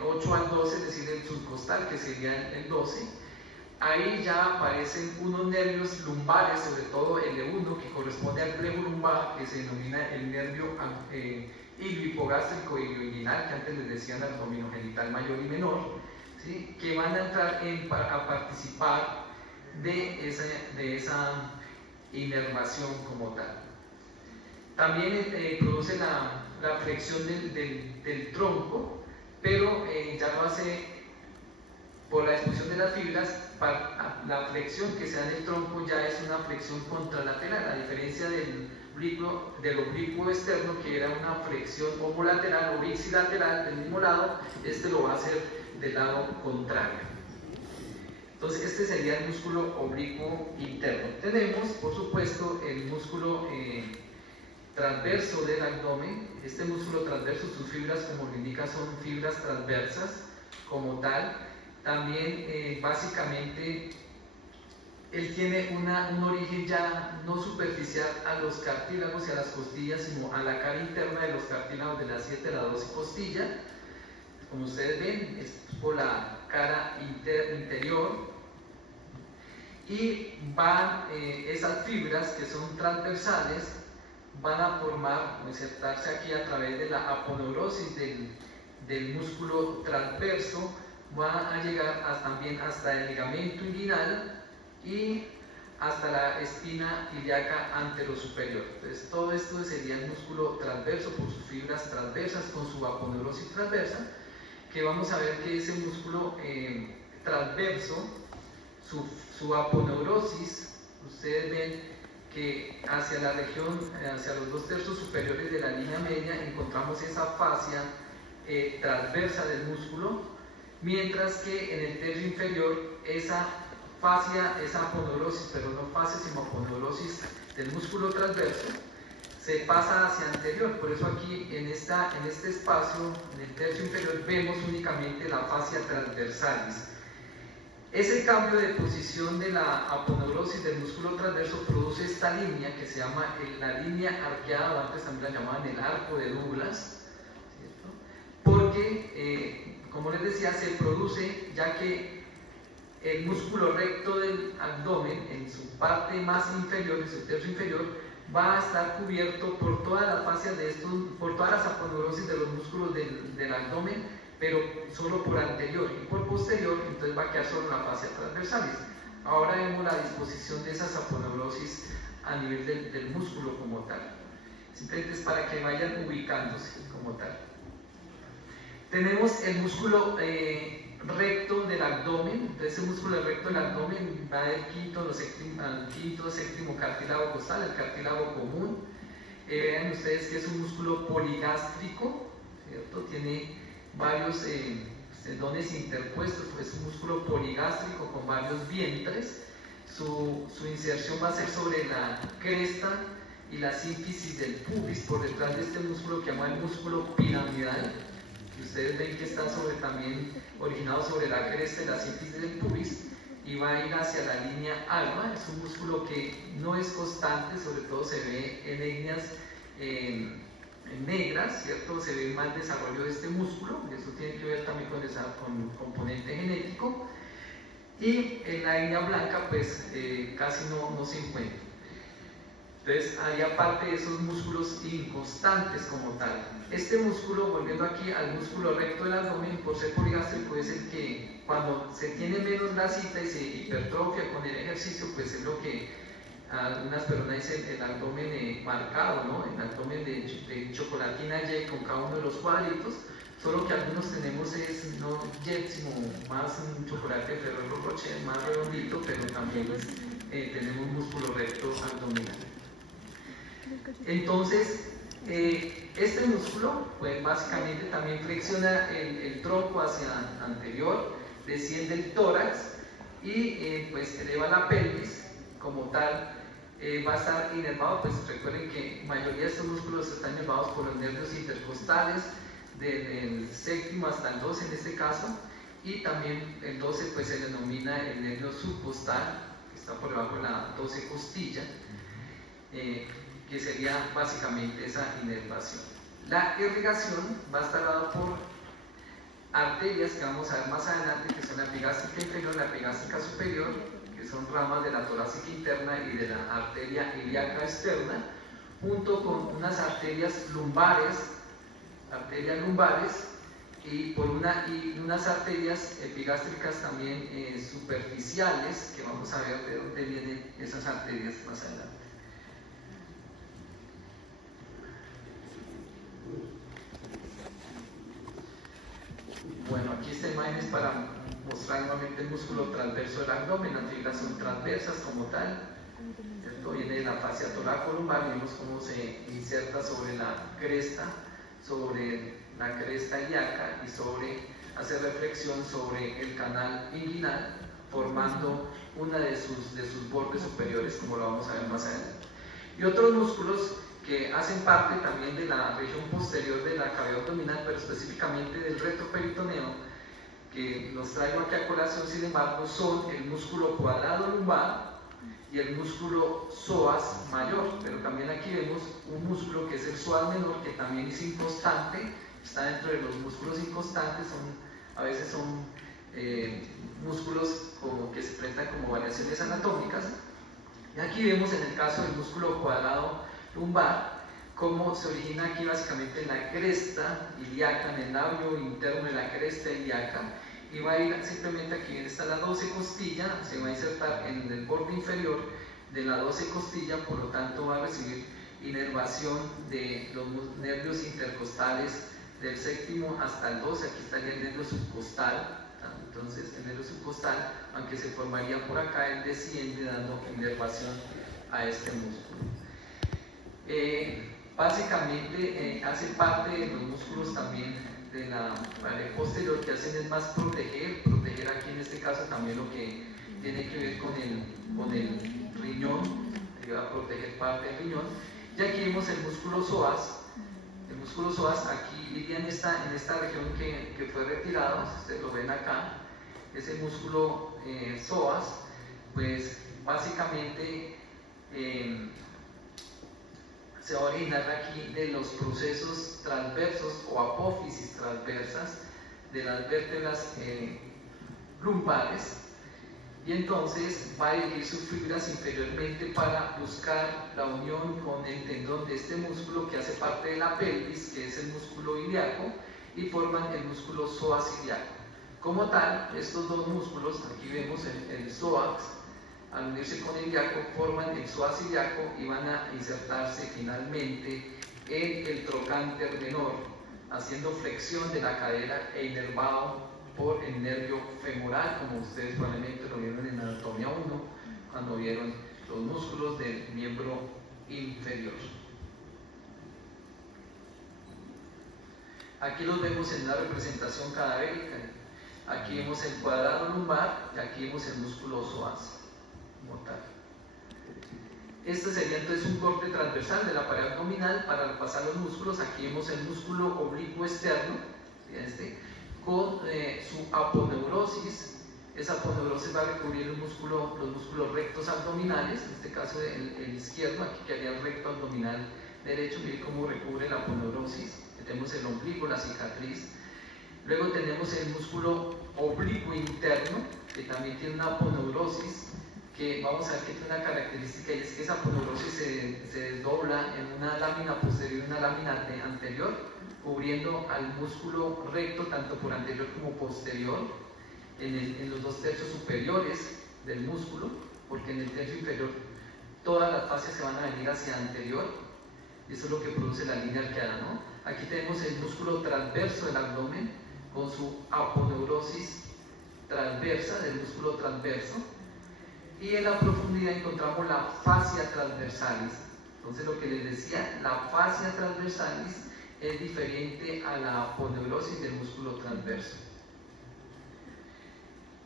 8 al 12, es decir, el subcostal, que sería el 12. Ahí ya aparecen unos nervios lumbares, sobre todo el L1, que corresponde al plego lumbar, que se denomina el nervio iliohipogástrico y ilioinguinal, que antes les decían abdominogenital mayor y menor, ¿sí? Que van a entrar a participar de esa inervación como tal. También produce la flexión del tronco, pero ya lo hace por la disposición de las fibras. La flexión que se da en el tronco ya es una flexión contralateral, a diferencia del oblicuo externo, que era una flexión homolateral o bixilateral del mismo lado. Este lo va a hacer del lado contrario. Entonces este sería el músculo oblicuo interno. Tenemos, por supuesto, el músculo transverso del abdomen. Este músculo transverso, sus fibras, como lo indica, son fibras transversas como tal. También básicamente él tiene un origen ya no superficial a los cartílagos y a las costillas, sino a la cara interna de los cartílagos de la 7, la 12 costilla. Como ustedes ven, es por la cara interior, y van esas fibras que son transversales, van a formar o insertarse aquí a través de la aponeurosis del músculo transverso. Va a llegar también hasta el ligamento inguinal y hasta la espina ilíaca anterosuperior. Entonces todo esto sería el músculo transverso por sus fibras transversas con su aponeurosis transversa, que vamos a ver que ese músculo transverso, su aponeurosis, ustedes ven que hacia la región, hacia los 2/3 superiores de la línea media, encontramos esa fascia transversa del músculo, mientras que en el tercio inferior esa fascia, esa aponeurosis, pero no fascia sino aponeurosis del músculo transverso, se pasa hacia anterior. Por eso aquí en este espacio, en el tercio inferior, vemos únicamente la fascia transversalis. Ese cambio de posición de la aponeurosis del músculo transverso produce esta línea que se llama la línea arqueada, o antes también la llamaban el arco de Douglas, ¿cierto? Porque como les decía, se produce ya que el músculo recto del abdomen, en su parte más inferior, en su tercio inferior, va a estar cubierto por todas las fascias de estos, por todas las aponeurosis de los músculos del abdomen, pero solo por anterior, y por posterior entonces va a quedar solo la fascia transversalis. Ahora vemos la disposición de esas aponeurosis a nivel del músculo como tal. Simplemente es para que vayan ubicándose como tal. Tenemos el músculo recto del abdomen. Entonces ese músculo recto del abdomen va del quinto al séptimo cartílago costal, el cartílago común. Vean ustedes que es un músculo poligástrico, ¿cierto? Tiene varios tendones interpuestos, es un músculo poligástrico con varios vientres. Su inserción va a ser sobre la cresta y la sínfisis del pubis, por detrás de este músculo que llama el músculo piramidal, que ustedes ven que está también originado sobre la cresta y la sínfisis del pubis, y va a ir hacia la línea alba. Es un músculo que no es constante, sobre todo se ve en líneas negras, ¿cierto? Se ve más desarrollo de este músculo, y eso tiene que ver también con el componente genético, y en la línea blanca pues casi no se encuentra. Entonces hay aparte de esos músculos inconstantes como tal. Este músculo, volviendo aquí al músculo recto del abdomen, por ser poligástrico, es el que cuando se tiene menos grasita y se hipertrofia con el ejercicio, pues es lo que algunas personas dicen el abdomen marcado, ¿no? El abdomen de chocolatina Y con cada uno de los cuadritos, solo que algunos tenemos es no Y, sino más un chocolate Ferrero Rocher, más redondito, pero también tenemos músculo recto abdominal. Entonces, este músculo, pues básicamente también flexiona el tronco hacia anterior, desciende el tórax y pues eleva la pelvis como tal. Va a estar inervado, pues recuerden que la mayoría de estos músculos están inervados por los nervios intercostales, del séptimo hasta el 12 en este caso, y también el 12 pues se denomina el nervio subcostal, que está por debajo de la 12 costilla, que sería básicamente esa inervación. La irrigación va a estar dada por arterias que vamos a ver más adelante, que son la epigástrica inferior y la epigástrica superior, que son ramas de la torácica interna y de la arteria ilíaca externa, junto con unas arterias lumbares, y unas arterias epigástricas también superficiales, que vamos a ver de dónde vienen esas arterias más adelante. Bueno, aquí esta imagen es para mostrar nuevamente el músculo transverso del abdomen. Las fibras son transversas como tal. Esto viene de la fascia toracolumbar. Vemos cómo se inserta sobre la cresta ilíaca y hace reflexión sobre el canal inguinal, formando una de sus bordes superiores, como lo vamos a ver más adelante. Y otros músculos que hacen parte también de la región posterior de la cavidad abdominal, pero específicamente del retroperitoneo, que los traigo aquí a colación, sin embargo, son el músculo cuadrado lumbar y el músculo psoas mayor. Pero también aquí vemos un músculo que es el psoas menor, que también es inconstante, está dentro de los músculos inconstantes, a veces son músculos que se presentan como variaciones anatómicas. Y aquí vemos en el caso del músculo cuadrado lumbar, cómo se origina aquí básicamente en la cresta ilíaca, en el labio interno de la cresta ilíaca, y va a ir simplemente aquí, está la 12 costilla, se va a insertar en el borde inferior de la 12 costilla, por lo tanto va a recibir inervación de los nervios intercostales del séptimo hasta el 12, aquí estaría el nervio subcostal. Entonces el nervio subcostal, aunque se formaría por acá, él desciende dando inervación a este músculo. Básicamente hace parte de los músculos también de la pared posterior, que hacen es más proteger aquí en este caso también lo que tiene que ver con el riñón, que va a proteger parte del riñón. Y aquí vemos el músculo psoas. El músculo psoas aquí iría en esta región que fue retirado, si ustedes lo ven acá, ese músculo psoas, pues básicamente se va a originar aquí de los procesos transversos o apófisis transversas de las vértebras lumbares, y entonces va a dirigir sus fibras inferiormente para buscar la unión con el tendón de este músculo que hace parte de la pelvis, que es el músculo ilíaco, y forman el músculo psoas ilíaco. Como tal, estos dos músculos, aquí vemos el psoas, al unirse con el ilíaco, forman el psoas ilíaco y van a insertarse finalmente en el trocánter menor, haciendo flexión de la cadera e inervado por el nervio femoral, como ustedes probablemente lo vieron en anatomía 1, cuando vieron los músculos del miembro inferior. Aquí los vemos en una representación cadavérica. Aquí vemos el cuadrado lumbar y aquí vemos el músculo psoas mortal. Este sería entonces un corte transversal de la pared abdominal para repasar los músculos. Aquí vemos el músculo oblicuo externo, con su aponeurosis. Esa aponeurosis va a recubrir los músculos rectos abdominales, en este caso el izquierdo. Aquí quedaría el recto abdominal derecho. Miren cómo recubre la aponeurosis. Tenemos el ombligo, la cicatriz. Luego tenemos el músculo oblicuo interno, que también tiene una aponeurosis, que vamos a ver que tiene una característica, y es que esa aponeurosis se desdobla en una lámina posterior y una lámina anterior, cubriendo al músculo recto tanto por anterior como posterior, en los 2 tercios superiores del músculo, porque en el tercio inferior todas las fascias se van a venir hacia anterior, y eso es lo que produce la línea arqueada, ¿no? Aquí tenemos el músculo transverso del abdomen con su aponeurosis transversa del músculo transverso, y en la profundidad encontramos la fascia transversalis. Entonces, lo que les decía, la fascia transversalis es diferente a la aponeurosis del músculo transverso.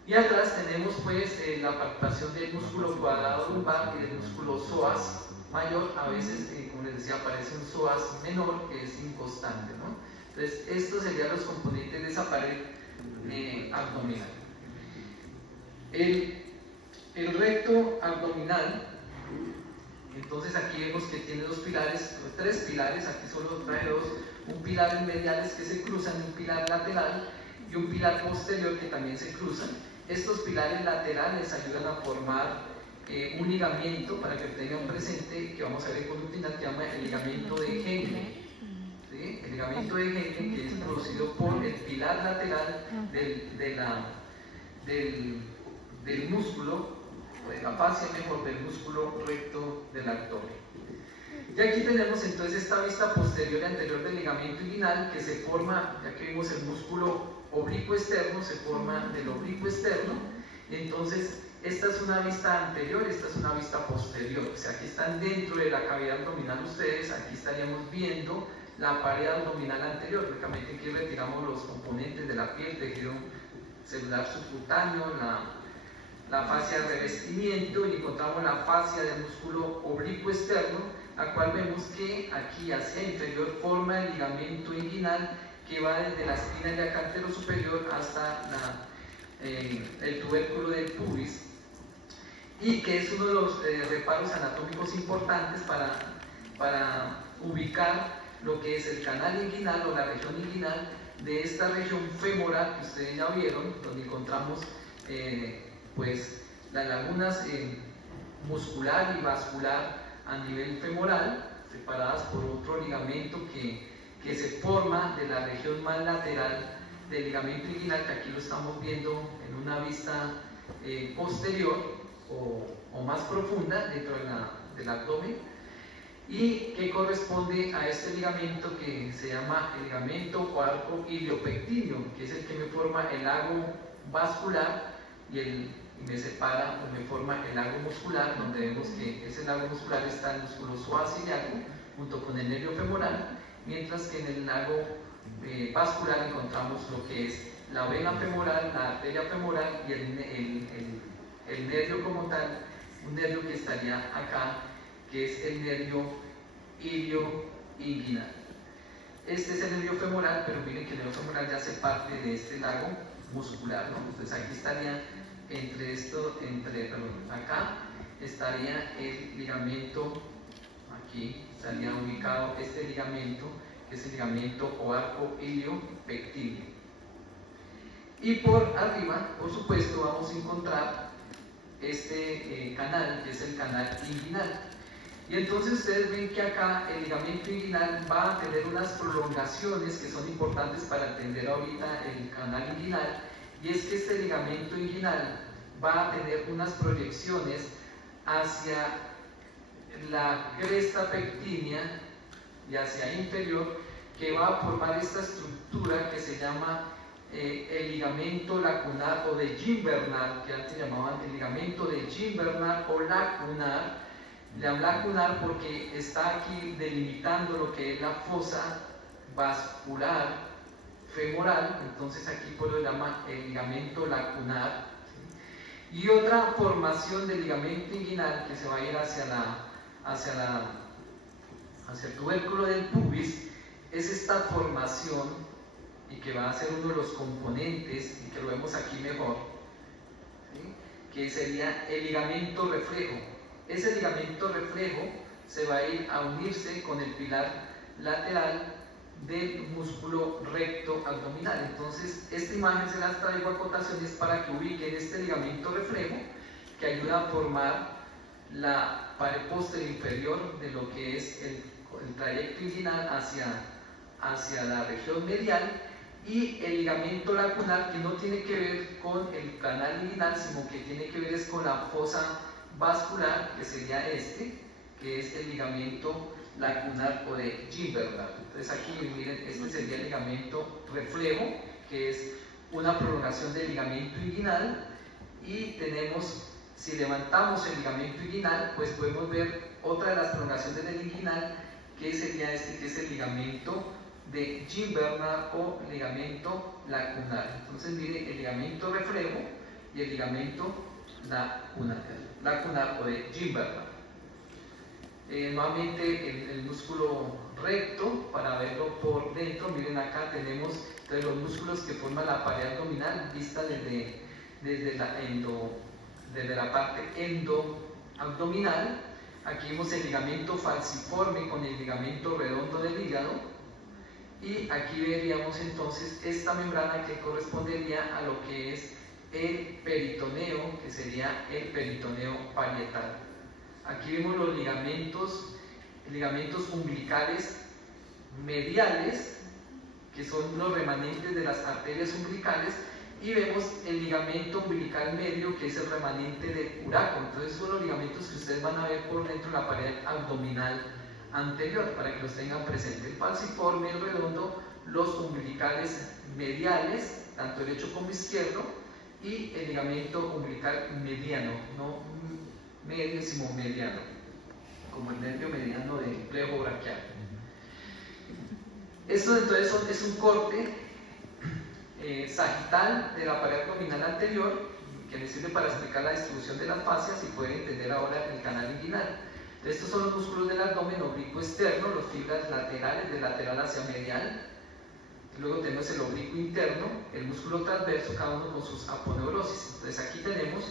Y atrás tenemos pues la palpación del músculo cuadrado lumbar y del músculo psoas mayor. A veces, como les decía, aparece un psoas menor que es inconstante, ¿no? Entonces, estos serían los componentes de esa pared abdominal. El recto abdominal, entonces aquí vemos que tiene 2 pilares, 3 pilares, aquí solo trae 2, un pilar en mediales que se cruzan, un pilar lateral y un pilar posterior que también se cruzan. Estos pilares laterales ayudan a formar un ligamento, para que tengan presente, que vamos a ver en columna, que se llama el ligamento de Henle. ¿Sí? El ligamento de Henle, que es producido por el pilar lateral del músculo, o de la fascia mejor, del músculo recto del abdomen. Y aquí tenemos entonces esta vista posterior y anterior del ligamento inguinal, que se forma, ya que vimos el músculo oblicuo externo, se forma del oblicuo externo. Entonces, esta es una vista anterior, esta es una vista posterior. O sea, aquí están dentro de la cavidad abdominal ustedes, aquí estaríamos viendo la pared abdominal anterior. Lógicamente aquí retiramos los componentes de la piel, tejido celular subcutáneo, la fascia de revestimiento, y encontramos la fascia del músculo oblicuo externo, la cual vemos que aquí hacia inferior forma el ligamento inguinal, que va desde la espina ilíaca antero superior hasta el tubérculo del pubis, y que es uno de los reparos anatómicos importantes para ubicar lo que es el canal inguinal o la región inguinal de esta región femoral que ustedes ya vieron, donde encontramos pues las lagunas muscular y vascular a nivel femoral, separadas por otro ligamento que se forma de la región más lateral del ligamento inguinal, que aquí lo estamos viendo en una vista posterior o más profunda dentro del abdomen, y que corresponde a este ligamento que se llama el ligamento o arco iliopectíneo, que es el que me forma el lago vascular y me separa o me forma el lago muscular, donde vemos que ese lago muscular está el músculo psoas ilíaco junto con el nervio femoral, mientras que en el lago vascular encontramos lo que es la vena femoral, la arteria femoral y el nervio como tal, un nervio que estaría acá, que es el nervio ilioinguinal. Este es el nervio femoral, pero miren que el nervio femoral ya hace parte de este lago muscular, ¿no? Entonces aquí estaría acá estaría el ligamento, aquí estaría ubicado este ligamento, que es el ligamento o arco iliopectíneo. Y por arriba, por supuesto, vamos a encontrar este canal, que es el canal inguinal. Y entonces ustedes ven que acá el ligamento inguinal va a tener unas prolongaciones que son importantes para entender ahorita el canal inguinal, y es que este ligamento inguinal va a tener unas proyecciones hacia la cresta pectínea y hacia inferior, que va a formar esta estructura que se llama el ligamento lacunar o de Gimbernard, que antes llamaban el ligamento de Gimbernard o lacunar. Lacunar porque está aquí delimitando lo que es la fosa vascular femoral, entonces aquí pues lo llama el ligamento lacunar, ¿sí? Y otra formación del ligamento inguinal que se va a ir hacia el tubérculo del pubis es esta formación, y que va a ser uno de los componentes, y que lo vemos aquí mejor, ¿sí? Que sería el ligamento reflejo. Ese ligamento reflejo se va a ir a unirse con el pilar lateral del músculo recto abdominal. Entonces, esta imagen se las traigo a cotaciones para que ubiquen este ligamento reflejo que ayuda a formar la pared posterior inferior de lo que es el trayecto inguinal hacia la región medial, y el ligamento lacunar, que no tiene que ver con el canal inguinal, sino que tiene que ver es con la fosa vascular, que sería este, que es el ligamento lacunar o de Gimberger. Entonces aquí miren, este sería el ligamento reflejo, que es una prolongación del ligamento inguinal, y tenemos, si levantamos el ligamento inguinal, pues podemos ver otra de las prolongaciones del inguinal, que sería este, que es el ligamento de Gimberger o ligamento lacunar. Entonces miren, el ligamento reflejo y el ligamento lacunar o de Gimberger. Nuevamente el músculo recto, para verlo por dentro, miren acá tenemos entonces, los músculos que forman la pared abdominal vista desde la parte endoabdominal. Aquí vemos el ligamento falciforme con el ligamento redondo del hígado, y aquí veríamos entonces esta membrana que correspondería a lo que es el peritoneo, que sería el peritoneo parietal. Aquí vemos los ligamentos umbilicales mediales, que son los remanentes de las arterias umbilicales, y vemos el ligamento umbilical medio, que es el remanente de Uraco. Entonces son los ligamentos que ustedes van a ver por dentro de la pared abdominal anterior, para que los tengan presente: el falciforme, el redondo, los umbilicales mediales, tanto derecho como izquierdo, y el ligamento umbilical mediano, no medio sino mediano, como el nervio mediano del plejo braquial. Esto entonces es un corte sagital de la pared abdominal anterior, que me sirve para explicar la distribución de las fascias y poder entender ahora el canal inguinal. Estos son los músculos del abdomen oblicuo externo, los fibras laterales, de lateral hacia medial. Luego tenemos el oblicuo interno, el músculo transverso, cada uno con sus aponeurosis. Entonces aquí vemos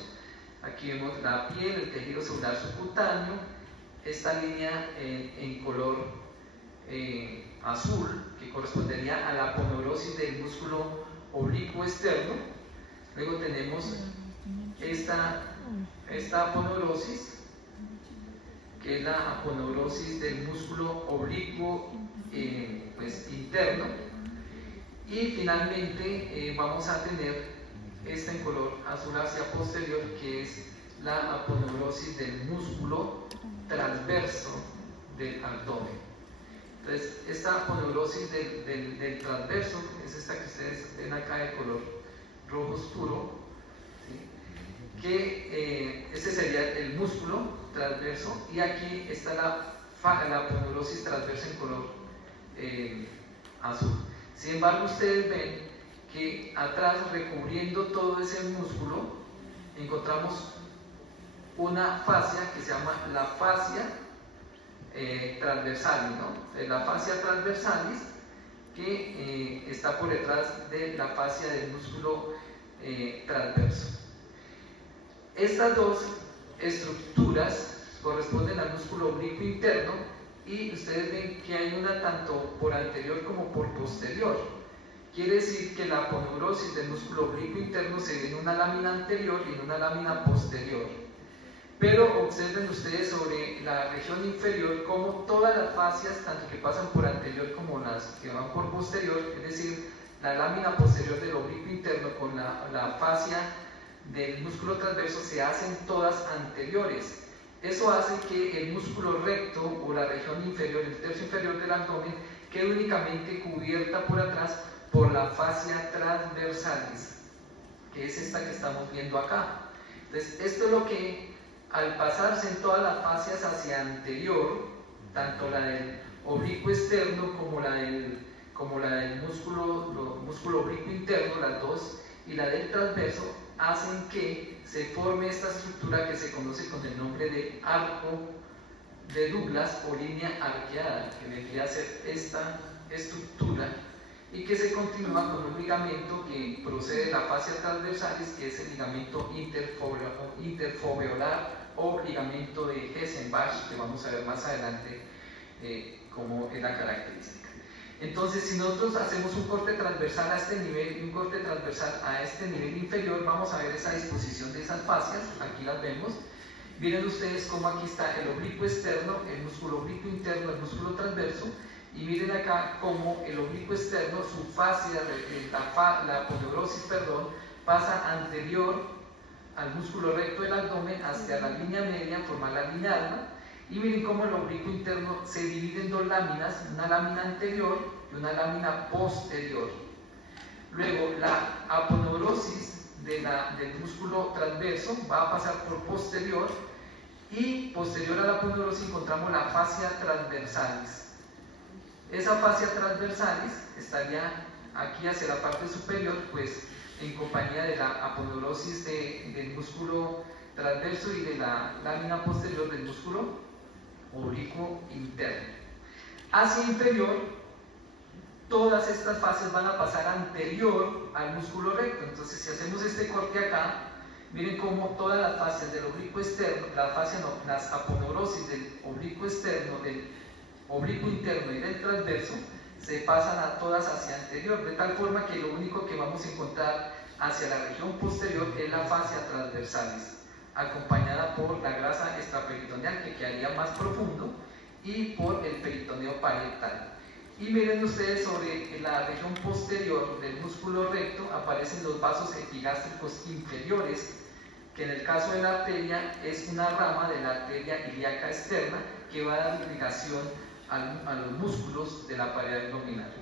la piel, el tejido celular subcutáneo, esta línea en color azul, que correspondería a la aponeurosis del músculo oblicuo externo. Luego tenemos esta aponeurosis, que es la aponeurosis del músculo oblicuo interno, y finalmente vamos a tener esta en color azul hacia posterior, que es la aponeurosis del músculo transverso del abdomen. Entonces esta aponeurosis del transverso es esta que ustedes ven acá de color rojo oscuro, ¿sí? Que ese sería el músculo transverso, y aquí está la aponeurosis transversa en color azul. Sin embargo, ustedes ven que atrás, recubriendo todo ese músculo, encontramos una fascia que se llama la fascia transversalis, ¿no? La fascia transversalis, que está por detrás de la fascia del músculo transverso. Estas dos estructuras corresponden al músculo oblicuo interno, y ustedes ven que hay una tanto por anterior como por posterior. Quiere decir que la aponeurosis del músculo oblicuo interno se ve en una lámina anterior y en una lámina posterior. Pero observen ustedes sobre la región inferior como todas las fascias, tanto que pasan por anterior como las que van por posterior, es decir, la lámina posterior del oblicuo interno con la fascia del músculo transverso, se hacen todas anteriores. Eso hace que el músculo recto o la región inferior, el tercio inferior del abdomen, quede únicamente cubierta por atrás por la fascia transversalis, que es esta que estamos viendo acá. Entonces, esto es lo que, al pasarse en todas las fascias hacia anterior, tanto la del oblicuo externo como la del como la del músculo oblicuo interno, las dos, y la del transverso, hacen que se forme esta estructura que se conoce con el nombre de arco de Douglas o línea arqueada, que vendría a ser esta estructura, y que se continúa con un ligamento que procede de la fascia transversalis, que es el ligamento interfoveolar o ligamento de Hessenbach, que vamos a ver más adelante cómo es la característica. Entonces, si nosotros hacemos un corte transversal a este nivel y un corte transversal a este nivel inferior, vamos a ver esa disposición de esas fascias. Aquí las vemos. Miren ustedes cómo aquí está el oblicuo externo, el músculo oblicuo interno, el músculo transverso, y miren acá cómo el oblicuo externo, su fascia, la aponeurosis, pasa anterior al músculo recto del abdomen hacia la línea media, formar la línea alma, y miren cómo el oblicuo interno se divide en dos láminas, una lámina anterior y una lámina posterior. Luego la aponeurosis del músculo transverso va a pasar por posterior, y posterior a la aponeurosis encontramos la fascia transversalis. Esa fascia transversalis estaría aquí hacia la parte superior, pues en compañía de la aponeurosis del músculo transverso y de la lámina posterior del músculo oblicuo interno. Hacia inferior, todas estas fases van a pasar anterior al músculo recto. Entonces, si hacemos este corte acá, miren cómo todas las fases del oblicuo externo, las aponeurosis del oblicuo externo, del oblicuo interno y del transverso, se pasan a todas hacia anterior, de tal forma que lo único que vamos a encontrar hacia la región posterior es la fascia transversalis, acompañada por la grasa extraperitoneal, que quedaría más profundo, y por el peritoneo parietal. Y miren ustedes, sobre la región posterior del músculo recto aparecen los vasos epigástricos inferiores, que en el caso de la arteria es una rama de la arteria ilíaca externa que va a dar irrigación a los músculos de la pared abdominal.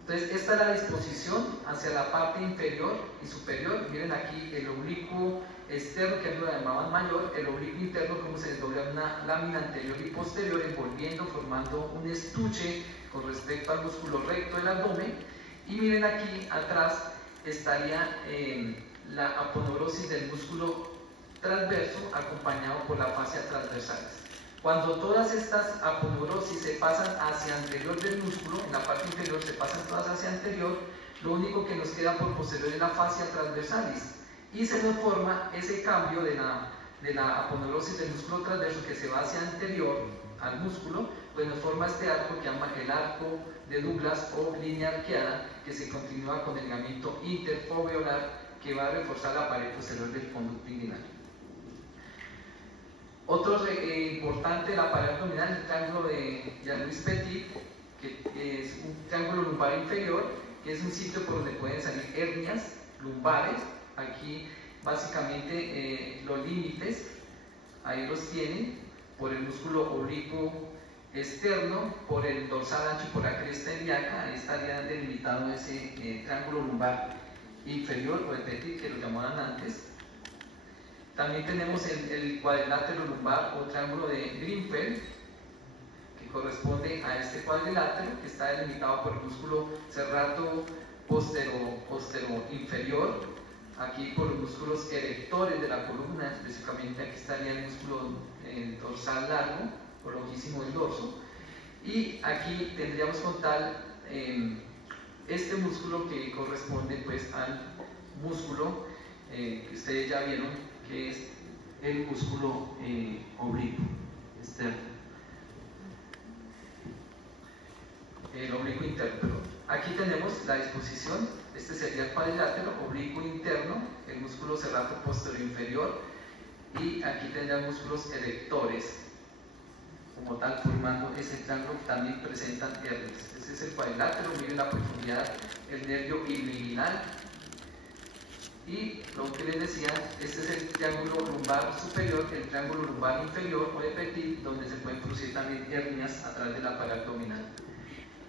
Entonces, esta es la disposición hacia la parte inferior y superior. Miren aquí el oblicuo externo, que lo llamaban mayor, el oblicuo interno, como se desdobla una lámina anterior y posterior, envolviendo, formando un estuche con respecto al músculo recto del abdomen. Y miren aquí atrás estaría la aponeurosis del músculo transverso, acompañado por la fascia transversalis. Cuando todas estas aponeurosis se pasan hacia anterior del músculo, en la parte inferior se pasan todas hacia anterior, lo único que nos queda por posterior es la fascia transversalis, y se nos forma ese cambio de la aponeurosis del músculo transverso, que se va hacia anterior al músculo, pues nos forma este arco que llama el arco de Douglas o línea arqueada, que se continúa con el ligamento interfoveolar, que va a reforzar la pared posterior del conducto inguinal. Otro importante de la pared abdominal es el triángulo de Jean-Louis Petit, que es un triángulo lumbar inferior, que es un sitio por donde pueden salir hernias lumbares. Aquí básicamente los límites, ahí los tienen, por el músculo oblicuo externo, por el dorsal ancho y por la cresta ilíaca. Ahí estaría delimitado ese triángulo lumbar inferior, o el Petit, que lo llamaban antes. También tenemos el cuadrilátero lumbar o triángulo de Greenfeld, que corresponde a este cuadrilátero, que está delimitado por el músculo serrato postero inferior, aquí por los músculos erectores de la columna, específicamente aquí estaría el músculo dorsal largo o longuísimo del dorso, y aquí tendríamos con tal este músculo que corresponde pues al músculo que ustedes ya vieron, que es el músculo oblicuo externo, el oblicuo interno, perdón. Aquí tenemos la disposición. Este sería el cuadrilátero oblicuo interno, el músculo serrato posterior inferior, y aquí tendrían músculos erectores como tal, formando ese triángulo que también presentan hernias. Ese es el cuadrilátero. Miren la profundidad, el nervio ilioinguinal. Y lo que les decía, este es el triángulo lumbar superior, el triángulo lumbar inferior o de Petit, donde se pueden producir también hernias a través de la pared abdominal.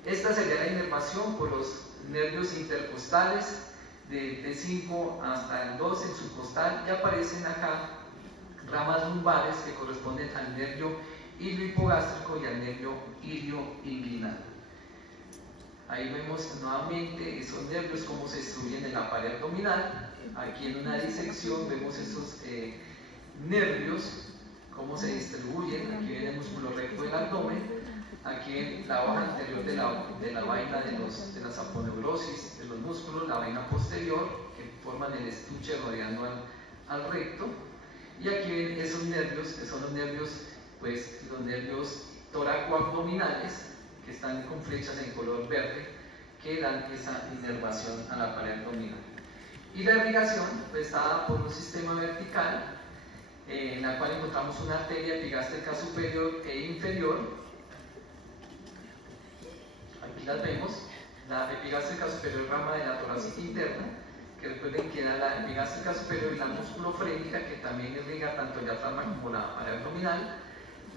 Esta sería la inervación por los nervios intercostales de T5 hasta el 2 en su costal, y aparecen acá ramas lumbares que corresponden al nervio iliohipogástrico y al nervio ilioinguinal. Ahí vemos nuevamente esos nervios cómo se distribuyen en la pared abdominal. Aquí en una disección vemos esos nervios cómo se distribuyen. Aquí viene el músculo recto del abdomen, aquí en la hoja anterior de la vaina de las aponeurosis de los músculos, la vaina posterior que forman el estuche rodeando al recto, y aquí ven esos nervios que son los nervios toracoabdominales que están con flechas en color verde que dan esa inervación a la pared abdominal. Y la irrigación pues, está dada por un sistema vertical en la cual encontramos una arteria epigástrica superior e inferior. Aquí las vemos. La epigástrica superior rama de la torácica interna, que recuerden que era la epigástrica superior y la musculofrénica, que también irriga tanto el diafragma como la pared abdominal.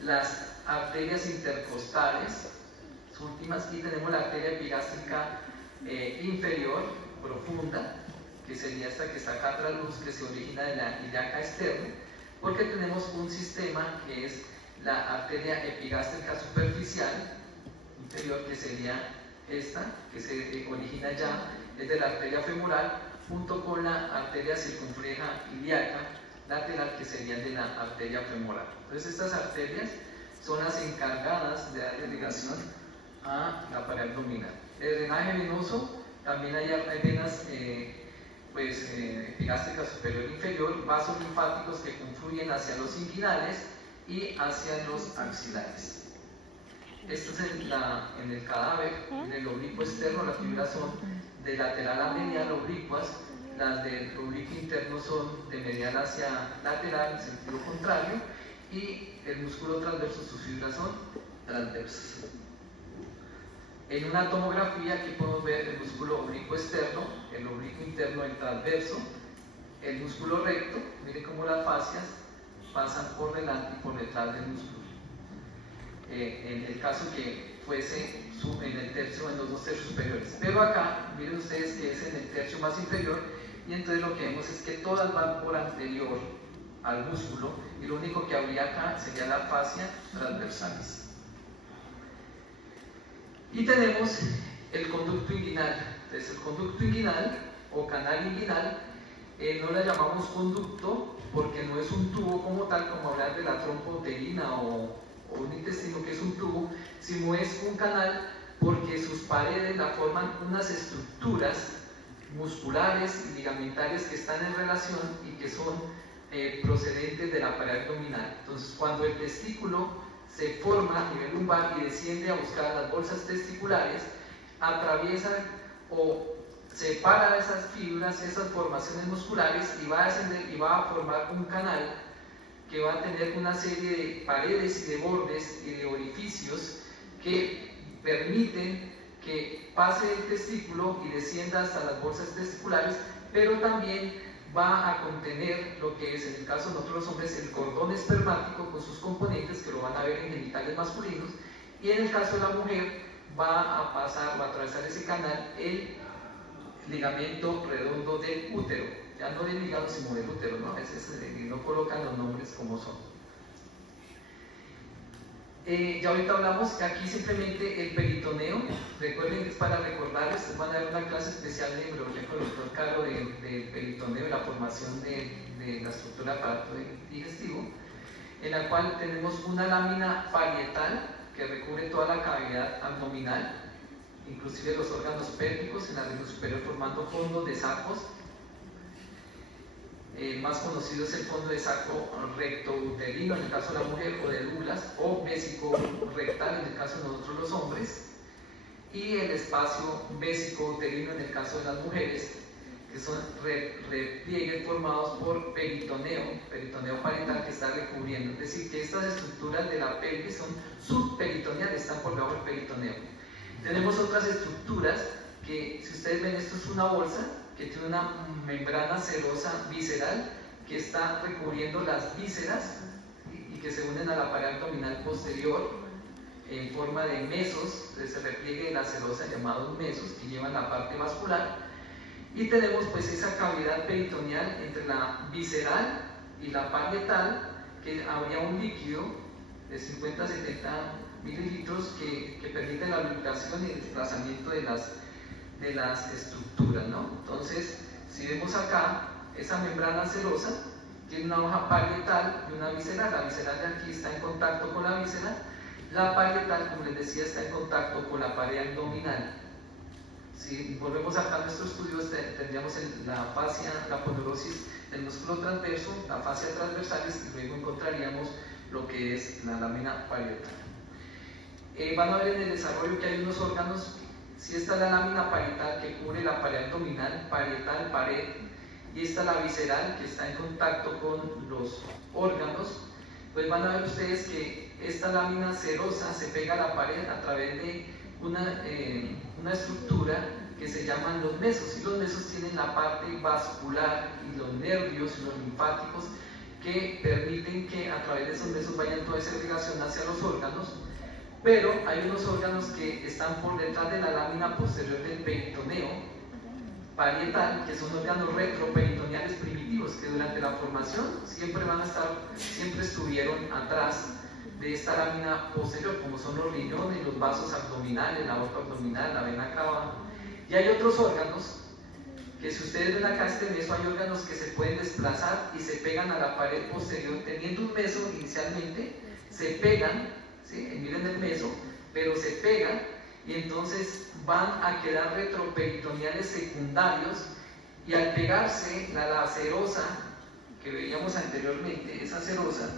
Las arterias intercostales, últimas, y tenemos la arteria epigástrica inferior profunda, que sería esta que está acá atrás, que se origina de la ilíaca externa, porque tenemos un sistema que es la arteria epigástrica superficial inferior, que sería esta, que se origina ya desde la arteria femoral, junto con la arteria circunfleja ilíaca lateral, que sería de la arteria femoral. Entonces estas arterias son las encargadas de dar irrigación a la pared abdominal. El drenaje venoso, también hay venas epigástrica superior e inferior, vasos linfáticos que confluyen hacia los inguinales y hacia los axilares. Esto es en el cadáver, en el oblicuo externo, las fibras son de lateral a medial oblicuas, las del oblicuo interno son de medial hacia lateral en sentido contrario, y el músculo transverso, sus fibras son transversas. En una tomografía aquí podemos ver el músculo oblicuo externo, el oblicuo interno, el transverso, el músculo recto. Miren cómo las fascias pasan por delante y por detrás del músculo. En el caso que fuese en el tercio, en los 2 tercios superiores. Pero acá, miren ustedes que es en el tercio más inferior, y entonces lo que vemos es que todas van por anterior al músculo, y lo único que habría acá sería la fascia transversalis. Y tenemos el conducto inguinal. Entonces, el conducto inguinal o canal inguinal no la llamamos conducto porque no es un tubo como tal, como hablar de la trompa uterina o un intestino que es un tubo, sino es un canal porque sus paredes la forman unas estructuras musculares y ligamentarias que están en relación y que son procedentes de la pared abdominal. Entonces, cuando el testículo se forma a nivel lumbar y desciende a buscar las bolsas testiculares, atraviesa o separa esas fibras, esas formaciones musculares, y va a descender y va a formar un canal que va a tener una serie de paredes y de bordes y de orificios que permiten que pase el testículo y descienda hasta las bolsas testiculares, pero también va a contener lo que es, en el caso de nosotros los hombres, el cordón espermático con sus componentes, que lo van a ver en genitales masculinos, y en el caso de la mujer va a pasar o a atravesar ese canal el ligamento redondo del útero, ya no del hígado sino del útero, ¿no? A veces no colocan los nombres como son. Ya ahorita hablamos que aquí simplemente el peritoneo, recuerden que es para recordarles, van a ver una clase especial de embriología con el doctor Caro del peritoneo y la formación de la estructura del aparato digestivo, en la cual tenemos una lámina parietal que recubre toda la cavidad abdominal, inclusive los órganos pélvicos en la región superior, formando fondos de sacos. El más conocido es el fondo de saco recto-uterino en el caso de la mujer, o de Douglas, o vésico-rectal en el caso de nosotros los hombres, y el espacio vésico-uterino en el caso de las mujeres, que son repliegues formados por peritoneo parietal que está recubriendo. Es decir, que estas estructuras de la pelvis son subperitoneales, están por debajo del peritoneo. Tenemos otras estructuras que, si ustedes ven, esto es una bolsa que tiene una membrana serosa visceral que está recubriendo las vísceras y que se unen a la pared abdominal posterior en forma de mesos, de ese repliegue de la serosa llamados mesos que llevan la parte vascular. Y tenemos pues esa cavidad peritoneal entre la visceral y la parietal, que habría un líquido de 50 a 70 mililitros que permiten la lubricación y el desplazamiento de las estructuras, ¿no? Entonces, si vemos acá, esa membrana serosa tiene una hoja parietal y una visceral. La visceral de aquí está en contacto con la víscera. La parietal, como les decía, está en contacto con la pared abdominal. Si volvemos acá a nuestro estudio, tendríamos la fascia, la ponerosis del músculo transverso, la fascia transversales, y luego encontraríamos lo que es la lámina parietal. Van a ver en el desarrollo que hay unos órganos. Si esta es la lámina parietal que cubre la pared abdominal, parietal, pared, y esta es la visceral que está en contacto con los órganos, pues van a ver ustedes que esta lámina serosa se pega a la pared a través de una estructura que se llaman los mesos, y los mesos tienen la parte vascular y los nervios y los linfáticos que permiten que a través de esos mesos vayan toda esa irrigación hacia los órganos. Pero hay unos órganos que están por detrás de la lámina posterior del peritoneo parietal, que son órganos retroperitoneales primitivos, que durante la formación siempre estuvieron atrás de esta lámina posterior, como son los riñones, los vasos abdominales, la aorta abdominal, la vena cava. Y hay otros órganos que, si ustedes ven acá este meso, hay órganos que se pueden desplazar y se pegan a la pared posterior, teniendo un meso inicialmente, se pegan, ¿sí? Miren el meso, pero se pegan, y entonces van a quedar retroperitoneales secundarios, y al pegarse la serosa que veíamos anteriormente, esa serosa,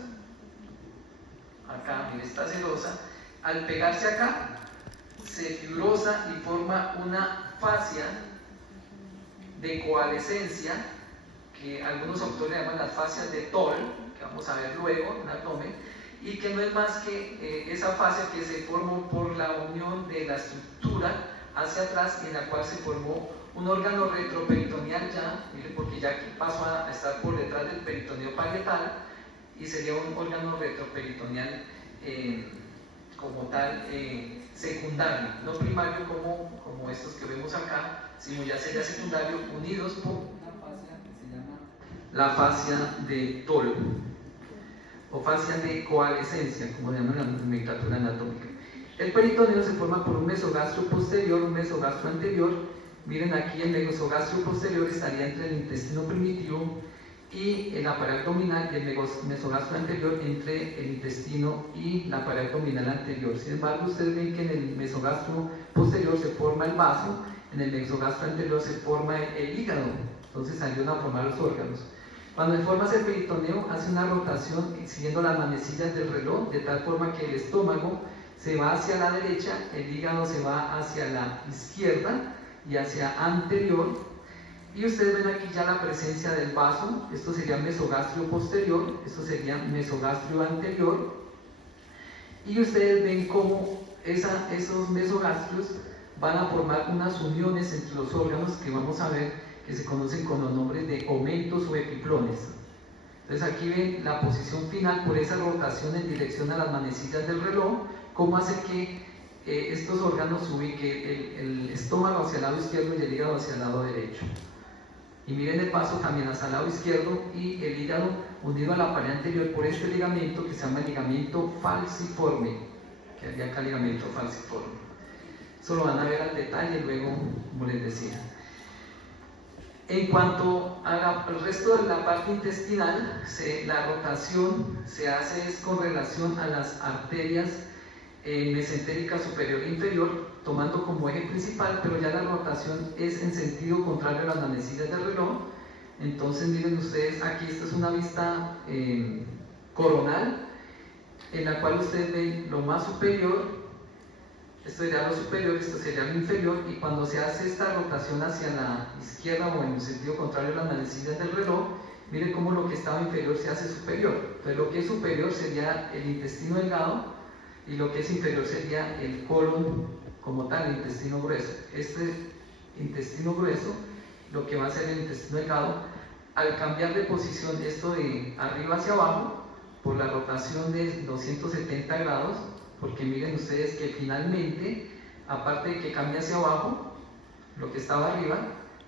acá, miren esta serosa, al pegarse acá, se fibrosa y forma una fascia de coalescencia, que algunos autores llaman las fascias de Toll, que vamos a ver luego en el abdomen, y que no es más que esa fascia que se formó por la unión de la estructura hacia atrás, y en la cual se formó un órgano retroperitoneal ya, miren, porque ya aquí pasó a estar por detrás del peritoneo parietal, y sería un órgano retroperitoneal como tal secundario, no primario como estos que vemos acá, sino ya sería secundario, unidos por una fascia que se llama la fascia de Toll, o fascia de coalescencia, como llaman la nomenclatura anatómica. El peritoneo se forma por un mesogastrio posterior, un mesogastrio anterior. Miren aquí, el mesogastrio posterior estaría entre el intestino primitivo y la pared abdominal, y el mesogastrio anterior entre el intestino y la pared abdominal anterior. Sin embargo, ustedes ven que en el mesogastrio posterior se forma el vaso, en el mesogastrio anterior se forma el hígado, entonces ayudan a formar los órganos. Cuando formas el peritoneo, hace una rotación siguiendo las manecillas del reloj, de tal forma que el estómago se va hacia la derecha, el hígado se va hacia la izquierda y hacia anterior, y ustedes ven aquí ya la presencia del vaso. Esto sería mesogastrio posterior, esto sería mesogastrio anterior, y ustedes ven cómo esos mesogastrios van a formar unas uniones entre los órganos que vamos a ver, que se conocen con los nombres de omentos o epiplones. Entonces aquí ven la posición final por esa rotación en dirección a las manecillas del reloj, cómo hace que estos órganos se ubiquen, el estómago hacia el lado izquierdo y el hígado hacia el lado derecho. Y miren el vaso también hacia el lado izquierdo, y el hígado unido a la pared anterior por este ligamento que se llama ligamento falciforme, que había acá ligamento falciforme. Eso lo van a ver al detalle luego, como les decía. En cuanto al resto de la parte intestinal, la rotación se hace con relación a las arterias mesentérica superior e inferior, tomando como eje principal, pero ya la rotación es en sentido contrario a las manecillas del reloj. Entonces miren ustedes, aquí esta es una vista coronal, en la cual ustedes ven lo más superior. Esto sería lo superior, esto sería lo inferior, y cuando se hace esta rotación hacia la izquierda o en un sentido contrario a las manecillas del reloj, miren cómo lo que estaba inferior se hace superior. Entonces lo que es superior sería el intestino delgado, y lo que es inferior sería el colon como tal, el intestino grueso. Este intestino grueso, lo que va a ser el intestino delgado, al cambiar de posición, esto de arriba hacia abajo, por la rotación de 270 grados, porque miren ustedes que finalmente, aparte de que cambia hacia abajo, lo que estaba arriba,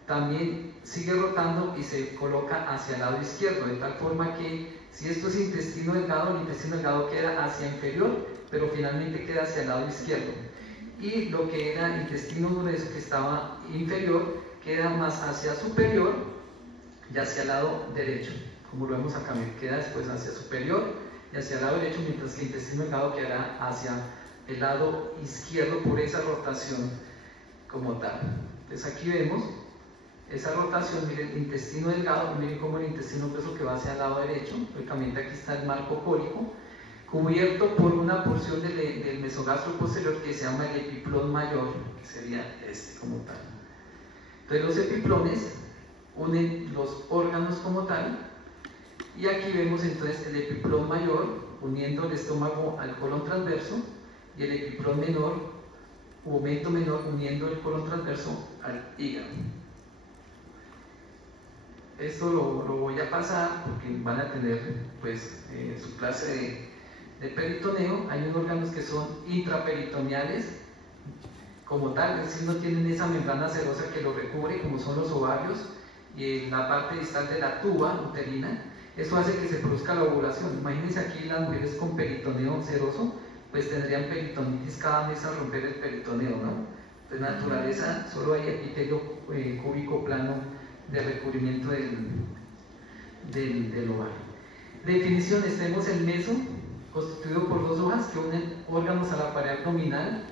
también sigue rotando y se coloca hacia el lado izquierdo, de tal forma que Si esto es intestino delgado, el intestino delgado queda hacia inferior, pero finalmente queda hacia el lado izquierdo. Y lo que era intestino grueso, que estaba inferior, queda más hacia superior y hacia el lado derecho. Como lo vemos acá, queda después hacia superior y hacia el lado derecho, mientras que el intestino delgado quedará hacia el lado izquierdo por esa rotación como tal. Entonces aquí vemos esa rotación, miren el intestino delgado, miren cómo el intestino grueso que va hacia el lado derecho, lógicamente aquí está el marco cólico, cubierto por una porción del mesogastro posterior que se llama el epiplón mayor, que sería este como tal. Entonces los epiplones unen los órganos como tal, y aquí vemos entonces el epiplón mayor uniendo el estómago al colon transverso, y el epiplón menor u aumento menor uniendo el colon transverso al hígado. Esto lo voy a pasar porque van a tener pues su clase de peritoneo. Hay unos órganos que son intraperitoneales como tal, es decir, no tienen esa membrana serosa que lo recubre, como son los ovarios y la parte distal de la tuba uterina. Eso hace que se produzca la ovulación. Imagínense aquí las mujeres con peritoneo seroso, pues tendrían peritonitis cada mes al romper el peritoneo, ¿no? Pues naturaleza, solo hay epitelio cúbico plano de recubrimiento del ovario. Definiciones: tenemos el meso, constituido por dos hojas que unen órganos a la pared abdominal.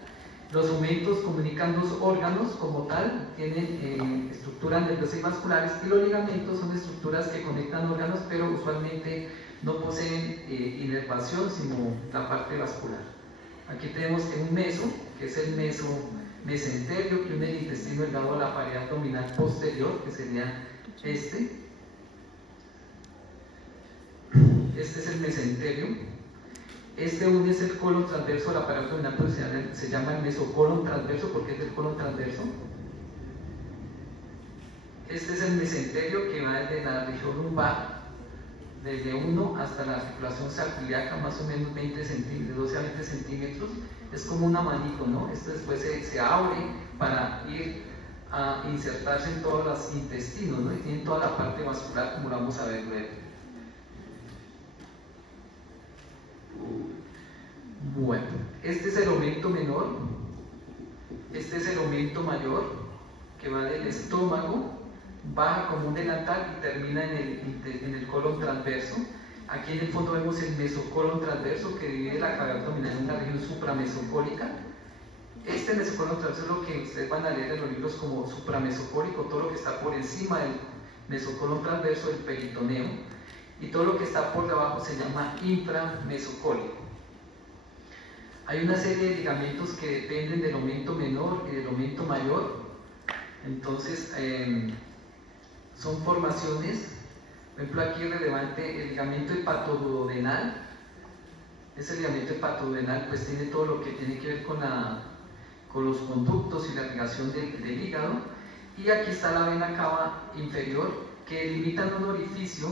Los omentos comunican dos órganos como tal, tienen estructuras nerviosas y vasculares, y los ligamentos son estructuras que conectan órganos, pero usualmente no poseen inervación, sino la parte vascular. Aquí tenemos un meso, que es el mesenterio, que une el intestino delgado a la pared abdominal posterior, que sería este. Este es el mesenterio. Este une es el colon transverso a la pared abdominal, pero se llama el mesocolon transverso porque es del colon transverso. Este es el mesenterio, que va desde la región lumbar, desde 1 hasta la articulación sacroiliaca, más o menos 20 centímetros, 12 a 20 centímetros. Es como un abanico, ¿no? Esto después se abre para ir a insertarse en todos los intestinos, ¿no? Y tiene toda la parte vascular, como lo vamos a ver luego. Bueno, este es el aumento menor, este es el aumento mayor, que va del estómago, baja como un delantal y termina en el colon transverso. Aquí en el fondo vemos el mesocolon transverso, que divide la cavidad abdominal en una región supramesocólica. Este mesocolon transverso es lo que ustedes van a leer en los libros como supramesocólico, todo lo que está por encima del mesocolon transverso, el peritoneo, y todo lo que está por debajo se llama inframesocólico. Hay una serie de ligamentos que dependen del aumento menor y del aumento mayor. Entonces, son formaciones. Por ejemplo, aquí es relevante el ligamento hepatoduodenal. Ese ligamento hepatoduodenal pues tiene todo lo que tiene que ver con los conductos y la irrigación del hígado. Y aquí está la vena cava inferior, que delimitan un orificio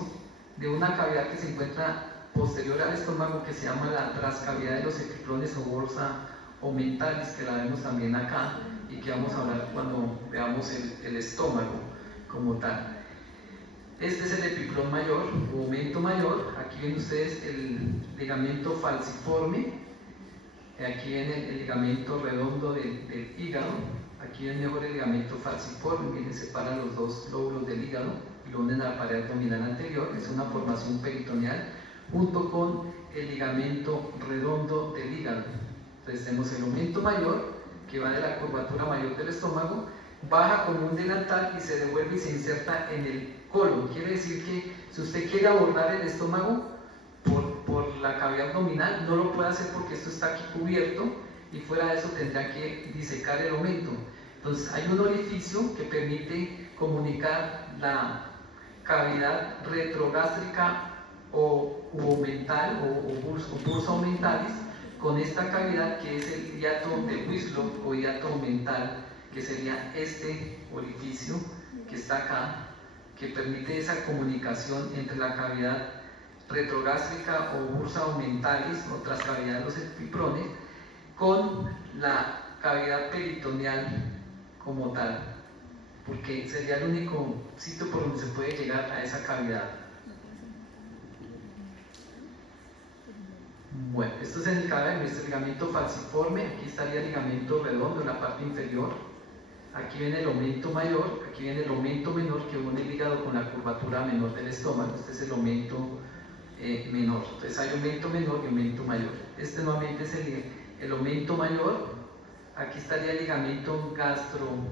de una cavidad que se encuentra posterior al estómago, que se llama la trascavidad de los epiplones o bolsa omentalis, que la vemos también acá y que vamos a hablar cuando veamos el estómago como tal. Este es el epiplón mayor o aumento mayor. Aquí ven ustedes el ligamento falciforme, aquí viene el ligamento redondo del hígado, aquí ven mejor el ligamento falciforme, que separa los dos lóbulos del hígado y lo unen a la pared abdominal anterior. Es una formación peritoneal junto con el ligamento redondo del hígado. Entonces tenemos el aumento mayor, que va de la curvatura mayor del estómago, baja como un delantal y se devuelve y se inserta en el colon. Quiere decir que si usted quiere abordar el estómago por la cavidad abdominal, no lo puede hacer porque esto está aquí cubierto, y fuera de eso tendrá que disecar el aumento. Entonces hay un orificio que permite comunicar la cavidad retrogástrica o aumental o bursa aumentalis con esta cavidad, que es el hiato de Wislop o hiato aumental, que sería este orificio que está acá, que permite esa comunicación entre la cavidad retrogástrica o bursa aumentalis, o trascavidad de los epiprones, con la cavidad peritoneal como tal, porque sería el único sitio por donde se puede llegar a esa cavidad. Bueno, esto es en el cadáver, nuestro ligamento falciforme. Aquí estaría el ligamento redondo en la parte inferior. Aquí viene el aumento mayor, aquí viene el aumento menor que une el hígado con la curvatura menor del estómago. Este es el aumento menor. Entonces hay aumento menor y aumento mayor. Este nuevamente es el aumento mayor. Aquí estaría el ligamento gastrocólico,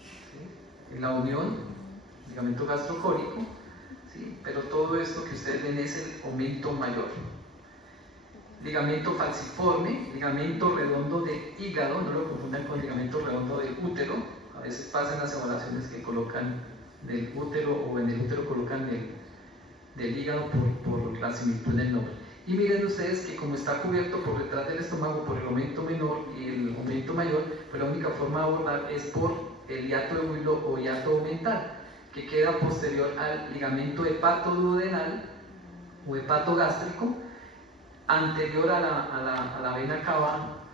¿sí? En la unión, ligamento gastrocólico, ¿sí? Pero todo esto que ustedes ven es el aumento mayor. Ligamento falciforme, ligamento redondo de hígado, no lo confundan con ligamento redondo de útero. A veces pasan las evaluaciones que colocan del útero, o en el útero colocan del hígado por la similitud del nombre. Y miren ustedes que como está cubierto por detrás del estómago por el aumento menor y el aumento mayor, pues la única forma de abordar es por el hiato de Muilo o hiato aumental, que queda posterior al ligamento hepatoduodenal o hepatogástrico, anterior a la vena cava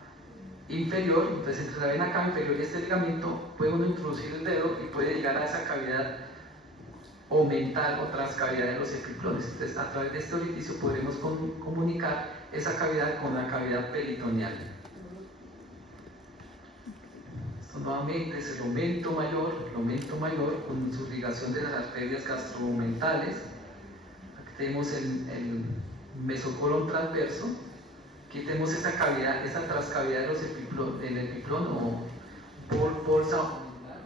inferior. Entonces entre la vena cava inferior y este ligamento puede uno introducir el dedo y puede llegar a esa cavidad aumental o transcavidad de los epiplones. Entonces a través de este orificio podremos comunicar esa cavidad con la cavidad peritoneal. Esto nuevamente es el aumento mayor con su ligación de las arterias gastroaumentales. Aquí tenemos el mesocolon transverso. Aquí tenemos esa cavidad, esa transcavidad de los del epiplón o bolsa aumental.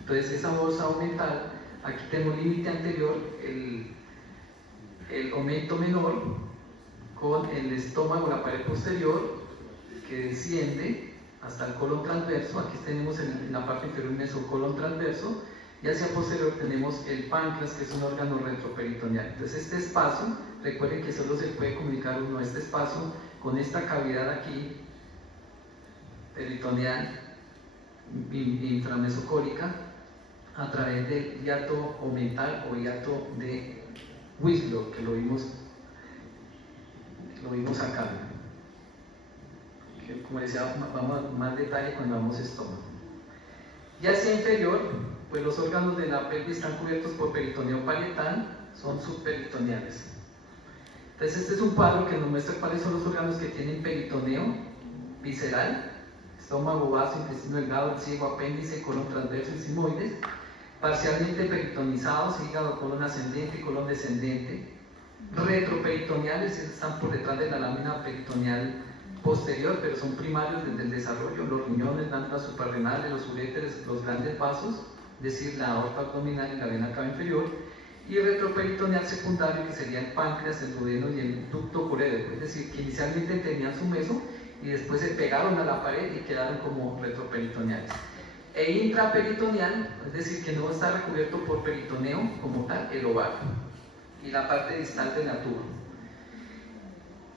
Entonces esa bolsa aumental, aquí tenemos límite anterior, el aumento menor con el estómago, la pared posterior que desciende hasta el colon transverso. Aquí tenemos en la parte inferior el mesocolon transverso, y hacia posterior tenemos el páncreas, que es un órgano retroperitoneal. Entonces este espacio, recuerden que solo se puede comunicar uno este espacio con esta cavidad aquí peritoneal intramesocólica a través del hiato aumental o hiato de Wislow, que lo vimos acá. Que, como decía, vamos a más detalle cuando vamos estómago. Y hacia inferior, pues los órganos de la pelvis están cubiertos por peritoneo parietal, son subperitoneales. Entonces este es un cuadro que nos muestra cuáles son los órganos que tienen peritoneo visceral: estómago, vaso, intestino delgado, el ciego, apéndice, colon transverso y sigmoides, parcialmente peritonizados, hígado, colon ascendente y colon descendente, retroperitoneales, están por detrás de la lámina peritoneal posterior, pero son primarios desde el desarrollo: los riñones, glándulas suprarrenales, los uréteres, los grandes vasos, es decir, la aorta abdominal y la vena cava inferior, y retroperitoneal secundario, que sería el páncreas, el duodeno y el ducto colédoco, es decir, que inicialmente tenían su meso y después se pegaron a la pared y quedaron como retroperitoneales. E intraperitoneal, es decir, que no está recubierto por peritoneo como tal, el ovario y la parte distal del tubo.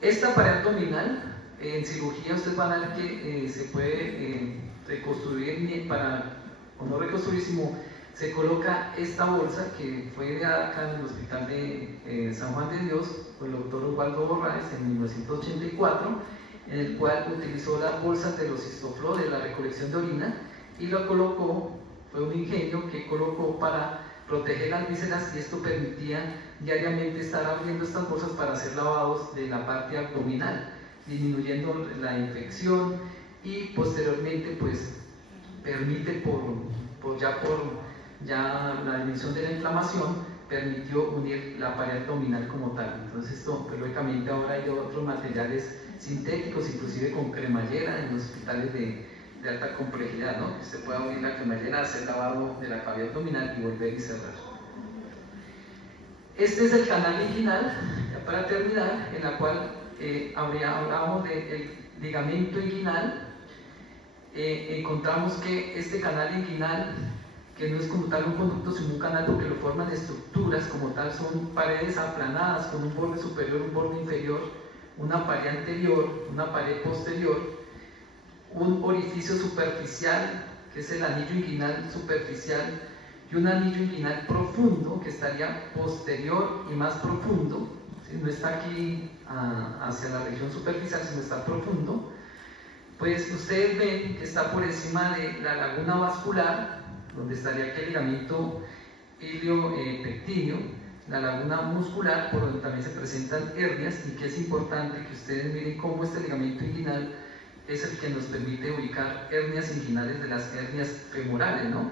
Esta pared abdominal, en cirugía ustedes van a ver que se puede reconstruir, o no reconstruir, sino se coloca esta bolsa que fue ideada acá en el hospital de San Juan de Dios por el doctor Osvaldo Borraes en 1984, en el cual utilizó las bolsas de los histofló de la recolección de orina y lo colocó, fue un ingenio que colocó para proteger las vísceras, y esto permitía diariamente estar abriendo estas bolsas para hacer lavados de la parte abdominal, disminuyendo la infección, y posteriormente pues permite por ya la disminución de la inflamación, permitió unir la pared abdominal como tal. Entonces esto, pues, lógicamente ahora hay otros materiales sintéticos, inclusive con cremallera en los hospitales de alta complejidad, ¿no? Que se pueda unir la cremallera, hacer lavado de la cavidad abdominal y volver y cerrar. Este es el canal inguinal, ya para terminar, en la cual hablábamos del ligamento inguinal. Encontramos que este canal inguinal, que no es como tal un conducto sino un canal, porque lo forman estructuras como tal, son paredes aplanadas con un borde superior, un borde inferior, una pared anterior, una pared posterior, un orificio superficial, que es el anillo inguinal superficial, y un anillo inguinal profundo, que estaría posterior y más profundo, ¿sí? No está aquí hacia la región superficial, sino está profundo. Pues ustedes ven que está por encima de la laguna vascular, donde estaría aquí el ligamento iliopectíneo, la laguna muscular, por donde también se presentan hernias, y que es importante que ustedes miren cómo este ligamento inguinal es el que nos permite ubicar hernias inguinales de las hernias femorales, ¿no?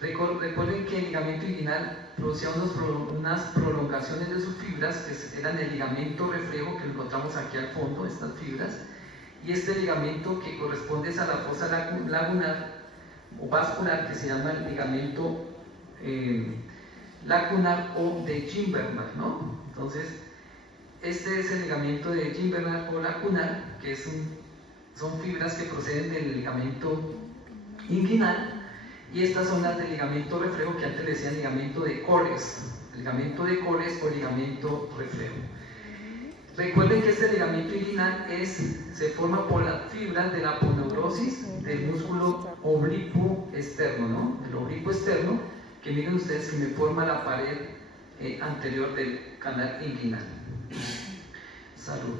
Recuerden que el ligamento inguinal producía unas prolongaciones de sus fibras, que eran el ligamento reflejo que encontramos aquí al fondo, estas fibras, y este ligamento que corresponde a la fosa lagunar o vascular, que se llama el ligamento lacunar o de Gimbernack, ¿no? Entonces, este es el ligamento de Gimbernack o lacunar, que son fibras que proceden del ligamento inguinal, y estas son las del ligamento reflejo, que antes le decían ligamento de Coles, ligamento de Coles o ligamento reflejo. Recuerden que este ligamento inguinal se forma por las fibras de la aponeurosis del músculo oblicuo externo, ¿no? El oblicuo externo, que miren ustedes que me forma la pared anterior del canal inguinal. Salud.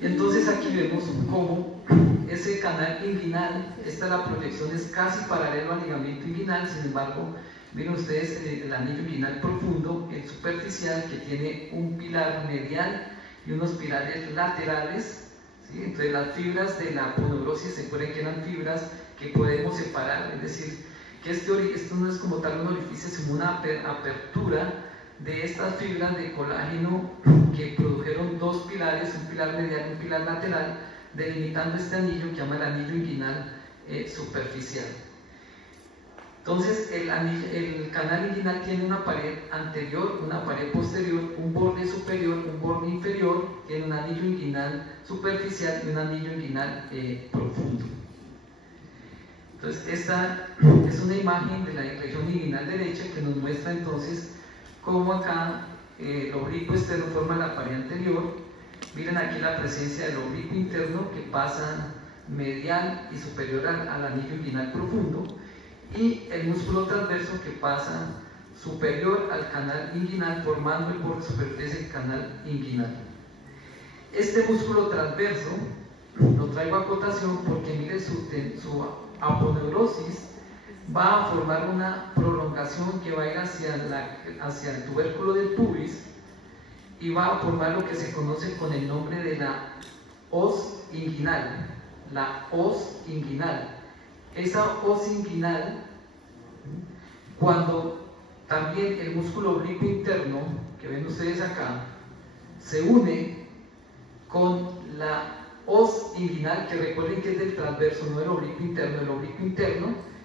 Y entonces aquí vemos cómo ese canal inguinal, la proyección es casi paralelo al ligamento inguinal. Sin embargo, miren ustedes el anillo inguinal profundo, el superficial, que tiene un pilar medial y unos pilares laterales, ¿sí? Entonces las fibras de la aponeurosis, se acuerdan que eran fibras que podemos separar, es decir, que esto no es como tal un orificio, sino una apertura de estas fibras de colágeno que produjeron dos pilares, un pilar medial y un pilar lateral, delimitando este anillo que llama el anillo inguinal superficial. Entonces el canal inguinal tiene una pared anterior, una pared posterior, un borde superior, un borde inferior, tiene un anillo inguinal superficial y un anillo inguinal profundo. Entonces esta es una imagen de la región inguinal derecha que nos muestra entonces cómo acá el oblicuo externo forma la pared anterior. Miren aquí la presencia del oblicuo interno, que pasa medial y superior al anillo inguinal profundo, y el músculo transverso, que pasa superior al canal inguinal, formando el borde superior de ese canal inguinal. Este músculo transverso lo traigo a cotación porque miren su aponeurosis va a formar una prolongación que va a ir hacia el tubérculo del pubis, y va a formar lo que se conoce con el nombre de la os inguinal. La os inguinal. Esa os inguinal, cuando también el músculo oblicuo interno, que ven ustedes acá, se une con la os inguinal, que recuerden que es del transverso, no del oblicuo interno. El oblicuo interno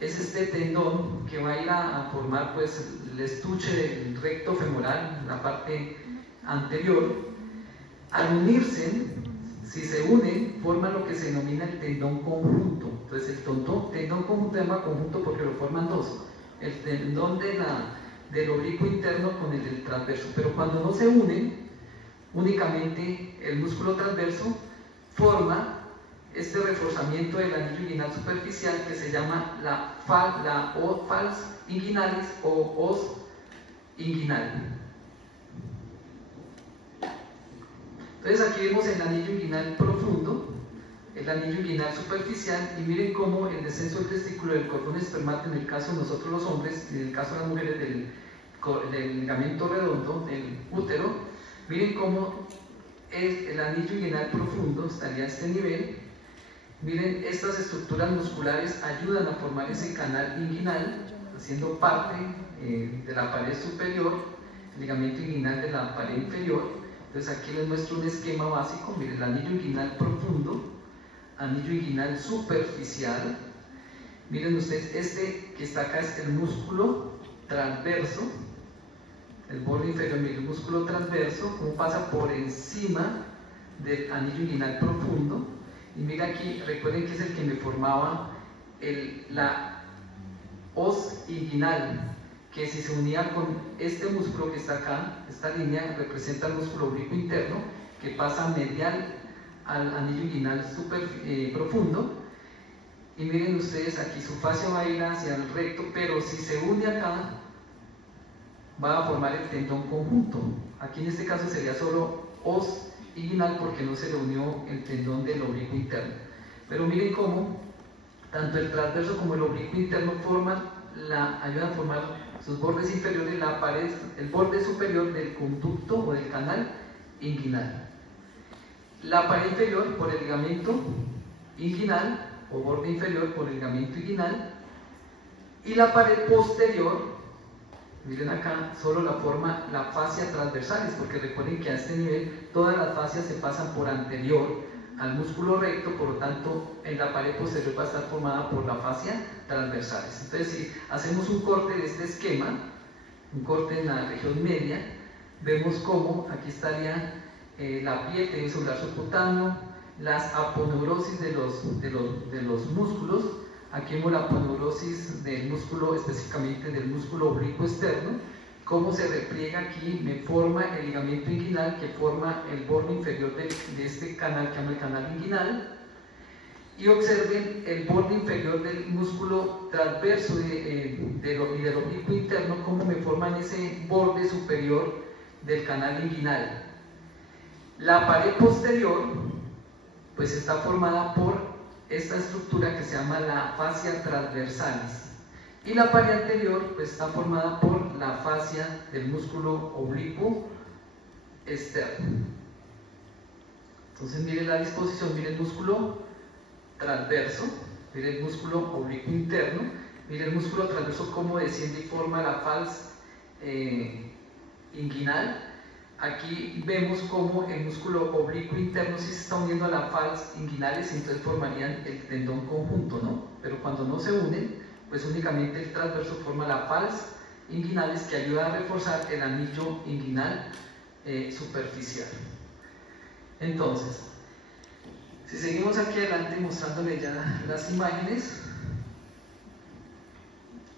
es este tendón que va a ir a formar pues el estuche del recto femoral, la parte anterior. Al unirse, si se unen, forman lo que se denomina el tendón conjunto. Entonces el tendón conjunto se llama conjunto porque lo forman dos, el tendón del oblicuo interno con el del transverso. Pero cuando no se unen, únicamente el músculo transverso forma este reforzamiento del anillo inguinal superficial, que se llama la fals inguinalis o os inguinal. Entonces aquí vemos el anillo inguinal profundo, el anillo inguinal superficial, y miren cómo el descenso del testículo del cordón espermático, en el caso de nosotros los hombres, y en el caso de las mujeres del ligamento redondo, del útero, miren cómo el anillo inguinal profundo estaría a este nivel. Miren, estas estructuras musculares ayudan a formar ese canal inguinal, haciendo parte de la pared superior, el ligamento inguinal de la pared inferior. Entonces aquí les muestro un esquema básico. Miren, el anillo inguinal profundo, anillo inguinal superficial. Miren ustedes, este que está acá es el músculo transverso, el borde inferior. Miren, el músculo transverso, como pasa por encima del anillo inguinal profundo. Y mira aquí, recuerden que es el que me formaba la os inguinal, que si se unía con este músculo que está acá, esta línea representa el músculo oblicuo interno, que pasa medial al anillo inguinal profundo. Y miren ustedes, aquí su fascia va a ir hacia el recto, pero si se une acá, va a formar el tendón conjunto. Aquí en este caso sería solo os inguinal porque no se le unió el tendón del oblicuo interno. Pero miren cómo tanto el transverso como el oblicuo interno forman ayudan a formar sus bordes inferiores, la pared, el borde superior del conducto o del canal inguinal. La pared inferior por el ligamento inguinal o borde inferior por el ligamento inguinal, y la pared posterior, miren acá, solo la forma la fascia transversalis, porque recuerden que a este nivel todas las fascias se pasan por anterior al músculo recto, por lo tanto en la pared posterior va a estar formada por la fascia transversalis. Entonces, si hacemos un corte de este esquema, un corte en la región media, vemos cómo aquí estaría la piel de celular subcutáneo, las aponeurosis de los músculos. Aquí vemos la aponeurosis del músculo, específicamente del músculo oblicuo externo, cómo se repliega aquí, me forma el ligamento inguinal que forma el borde inferior de este canal que llama el canal inguinal, y observen el borde inferior del músculo transverso y del oblicuo interno, cómo me forman ese borde superior del canal inguinal. La pared posterior pues está formada por esta estructura que se llama la fascia transversalis, y la pared anterior pues está formada por la fascia del músculo oblicuo externo. Entonces miren la disposición, miren el músculo transverso, miren el músculo oblicuo interno, miren el músculo transverso cómo desciende y forma la fals inguinal. Aquí vemos cómo el músculo oblicuo interno sí se está uniendo a la fals inguinales, y entonces formarían el tendón conjunto, ¿no? Pero cuando no se unen, pues únicamente el transverso forma la fals inguinales, que ayuda a reforzar el anillo inguinal superficial. Entonces, si seguimos aquí adelante mostrándole ya las imágenes,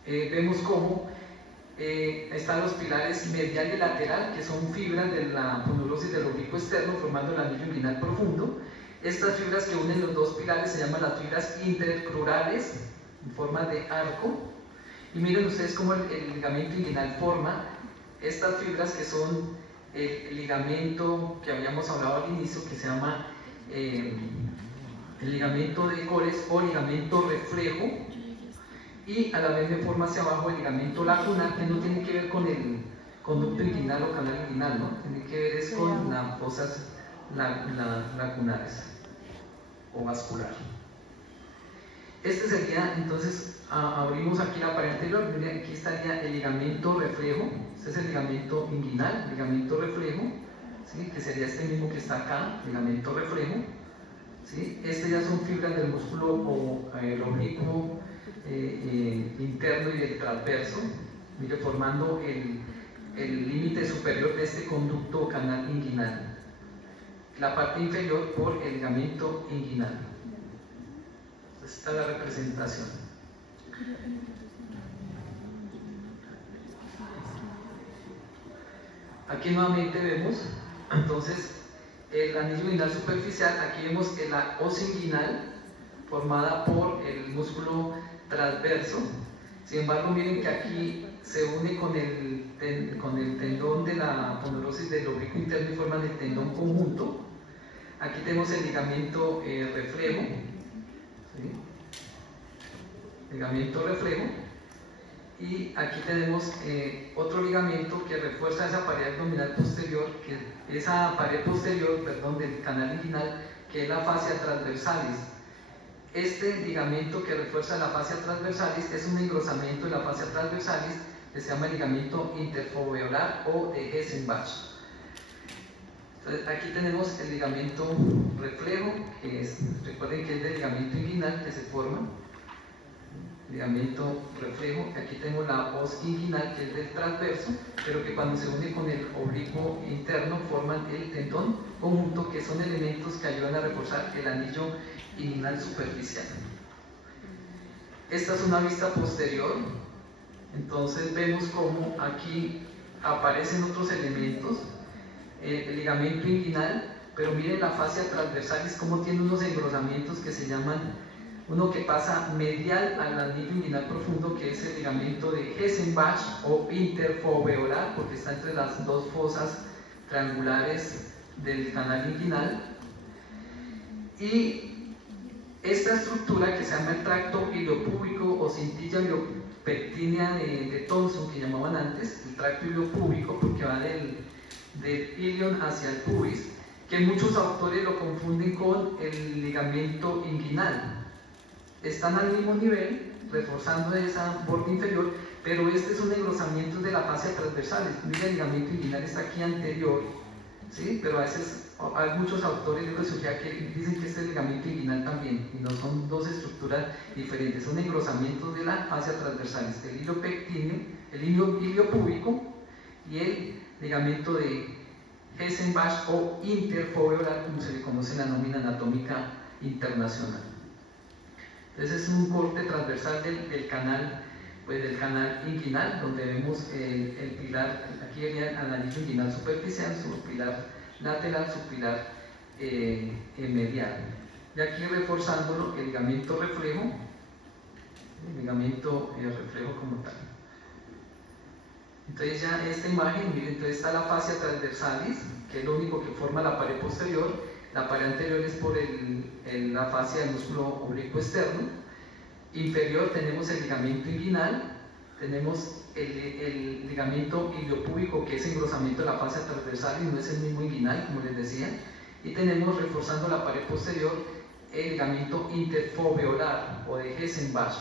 vemos cómo están los pilares medial y lateral, que son fibras de la aponeurosis del oblicuo externo formando el anillo inguinal profundo. Estas fibras que unen los dos pilares se llaman las fibras intercrurales en forma de arco, y miren ustedes cómo el ligamento inguinal forma estas fibras, que son el ligamento que habíamos hablado al inicio, que se llama el ligamento de Cores o ligamento reflejo, y a la vez me forma hacia abajo el ligamento lacunar, que no tiene que ver con el conducto inguinal o canal inguinal, ¿no? Tiene que ver es con las fosas lacunares o vascular. Este sería, entonces, abrimos aquí la pared anterior, miren, aquí estaría el ligamento reflejo, este es el ligamento inguinal, ligamento reflejo, ¿sí? Que sería este mismo que está acá, ligamento reflejo, ¿sí? Este ya son fibras del músculo o el oblicuo interno y del transverso, mire, formando el límite superior de este conducto o canal inguinal. La parte inferior por el ligamento inguinal. Esta es la representación. Aquí nuevamente vemos entonces el anillo inguinal superficial. Aquí vemos la os inguinal formada por el músculo transverso. Sin embargo, miren que aquí se une con el tendón de la aponeurosis del oblicuo interno y forman el tendón conjunto. Aquí tenemos el ligamento reflejo, ¿sí? Ligamento reflejo, y aquí tenemos otro ligamento que refuerza esa pared abdominal posterior, esa pared posterior, perdón, del canal inguinal, que es la fascia transversalis. Este ligamento que refuerza la fascia transversalis es un engrosamiento de la fascia transversalis que se llama ligamento interfoveolar o de Hessenbach. Entonces, aquí tenemos el ligamento reflejo, que es, recuerden que es del ligamento inguinal que se forma, ligamento reflejo. Aquí tenemos la os inguinal, que es del transverso, pero que cuando se une con el oblicuo interno forman el tendón conjunto, que son elementos que ayudan a reforzar el anillo inguinal superficial. Esta es una vista posterior. Entonces vemos cómo aquí aparecen otros elementos, el ligamento inguinal, pero miren la fascia transversalis como tiene unos engrosamientos que se llaman, uno que pasa medial al anillo inguinal profundo, que es el ligamento de Hessenbach o interfoveolar, porque está entre las dos fosas triangulares del canal inguinal. Y esta estructura que se llama el tracto iliopúbico o cintilla iliopectínea de Thomson, que llamaban antes, el tracto iliopúbico, porque va del ilion hacia el pubis, que muchos autores lo confunden con el ligamento inguinal. Están al mismo nivel, reforzando esa borde inferior, pero este es un engrosamiento de la fascia transversal. Mira, el ligamento inguinal está aquí anterior, ¿sí? Pero a veces hay muchos autores de cirugía que dicen que este es el ligamento inguinal también, y no, son dos estructuras diferentes, son engrosamientos de la fascia transversal, el hilo pectíneo, el hilo púbico y el ligamento de Hessenbach o interfoveolar, como se le conoce en la nómina anatómica internacional. Entonces es un corte transversal del canal, pues del canal inguinal, donde vemos el pilar, aquí vería el anillo inguinal superficial, su pilar lateral, su pilar medial. Y aquí reforzándolo el ligamento reflejo como tal. Entonces ya esta imagen, miren, entonces está la fascia transversalis, que es lo único que forma la pared posterior. La pared anterior es por la fascia del músculo oblicuo externo. Inferior tenemos el ligamento inguinal, tenemos el ligamento iliopúbico, que es engrosamiento de la fascia transversal y no es el mismo inguinal, como les decía. Y tenemos, reforzando la pared posterior, el ligamento interfoveolar o de Hessenbach.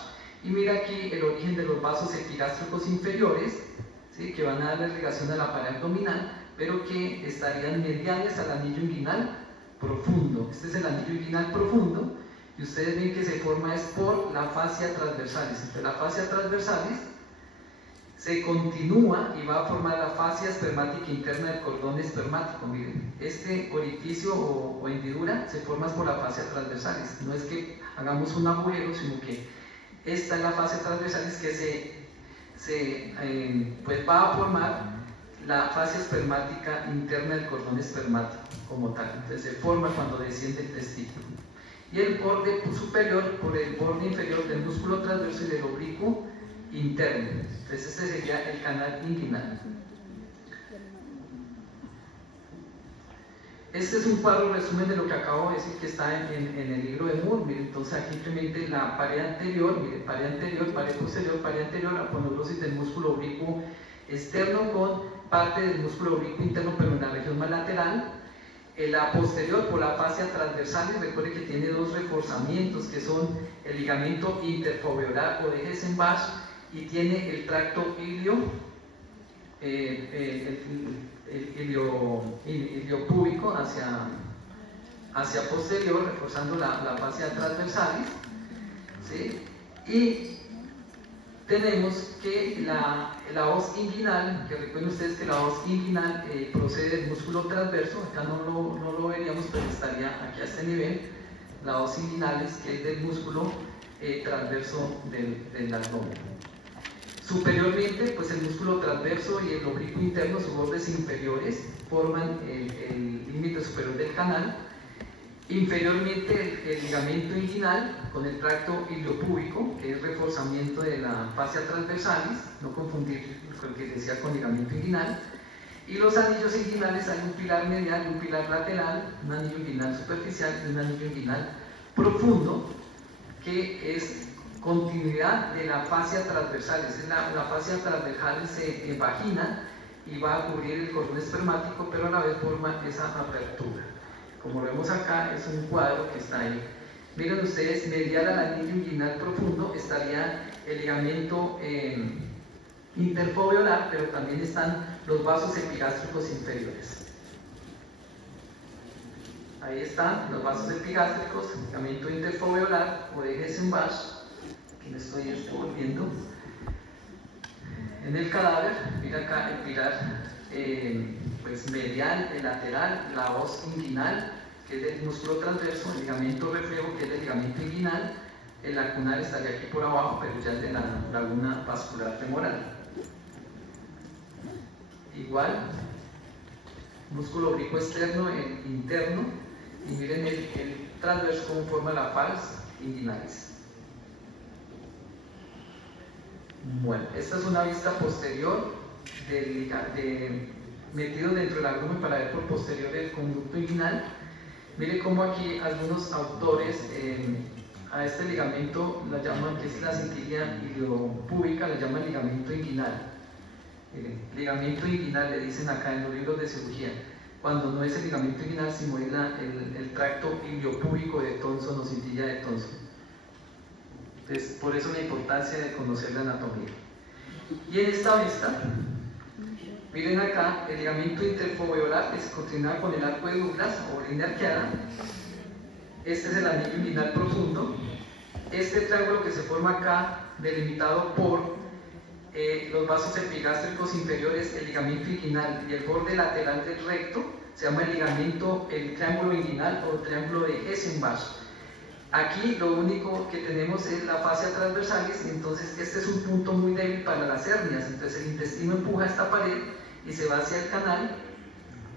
Y mira aquí el origen de los vasos epigástricos inferiores, ¿sí? Que van a dar la irrigación a la pared abdominal, pero que estarían mediales al anillo inguinal profundo. Este es el anillo inguinal profundo, y ustedes ven que se forma es por la fascia transversalis. Entonces la fascia transversalis se continúa y va a formar la fascia espermática interna del cordón espermático. Miren, este orificio o hendidura se forma por la fascia transversalis. No es que hagamos un agujero, sino que esta es la fascia transversalis que pues va a formar la fascia espermática interna del cordón espermático como tal. Entonces se forma cuando desciende el testículo. Y el borde superior por el borde inferior del músculo transverso y del oblicuo interno. Entonces este sería el canal inguinal. Este es un cuadro resumen de lo que acabo de decir, que está en el libro de Moore. Miren, entonces aquí simplemente la pared anterior, miren, pared anterior, pared posterior, pared anterior, aponeurosis del músculo oblicuo externo con parte del músculo oblicuo interno, pero en la región más lateral. La posterior por la fascia transversal, y recuerde que tiene dos reforzamientos, que son el ligamento interfoveolar o de Hessenbach, y tiene el tracto iliopúbico hacia posterior, reforzando la fascia transversalis, ¿sí? Y tenemos que la hoz inguinal, que recuerden ustedes que la hoz inguinal procede del músculo transverso. Acá no lo veríamos, pero estaría aquí a este nivel. La hoz inguinal que es del músculo transverso del abdomen. Superiormente, pues el músculo transverso y el oblicuo interno, sus bordes inferiores, forman el límite superior del canal. Inferiormente el ligamento inguinal con el tracto iliopúbico, que es reforzamiento de la fascia transversalis, no confundir con el que decía con ligamento inguinal. Y los anillos inguinales, hay un pilar medial y un pilar lateral, un anillo inguinal superficial y un anillo inguinal profundo, que es continuidad de la fascia transversal. La fascia transversal se vagina y va a cubrir el cordón espermático, pero a la vez forma esa apertura. Como vemos acá, es un cuadro que está ahí. Miren ustedes, medial al anillo inguinal profundo estaría el ligamento interfoveolar, pero también están los vasos epigástricos inferiores. Ahí están los vasos epigástricos, ligamento interfoveolar o de Hessenbach, que me estoy volviendo. En el cadáver, mira acá el pilar pues medial, el lateral, la hoz inguinal, que es del músculo transverso, el ligamento reflejo, que es del ligamento inguinal, el lacunar estaría aquí por abajo, pero ya es de la laguna vascular femoral. Igual, músculo oblicuo externo, el interno, y miren el transverso cómo forma la fals inguinalis. Bueno, esta es una vista posterior metido dentro del abdomen para ver por posterior el conducto inguinal. Mire cómo aquí algunos autores a este ligamento, la llaman, que es la cintilla iliopúbica, la llaman ligamento inguinal. Ligamento inguinal le dicen acá en los libros de cirugía, cuando no es el ligamento inguinal, sino el tracto iliopúbico de Thomson o cintilla de Thomson. Entonces, por eso la importancia de conocer la anatomía. Y en esta vista, miren acá, el ligamento interfoveolar que se continúa con el arco de Douglas o línea arqueada. Este es el anillo inguinal profundo. Este triángulo que se forma acá, delimitado por los vasos epigástricos inferiores, el ligamento inguinal y el borde lateral del recto, se llama el triángulo inguinal o triángulo de Hessenbach. Aquí lo único que tenemos es la fascia transversalis, entonces este es un punto muy débil para las hernias. Entonces el intestino empuja esta pared y se va hacia el canal,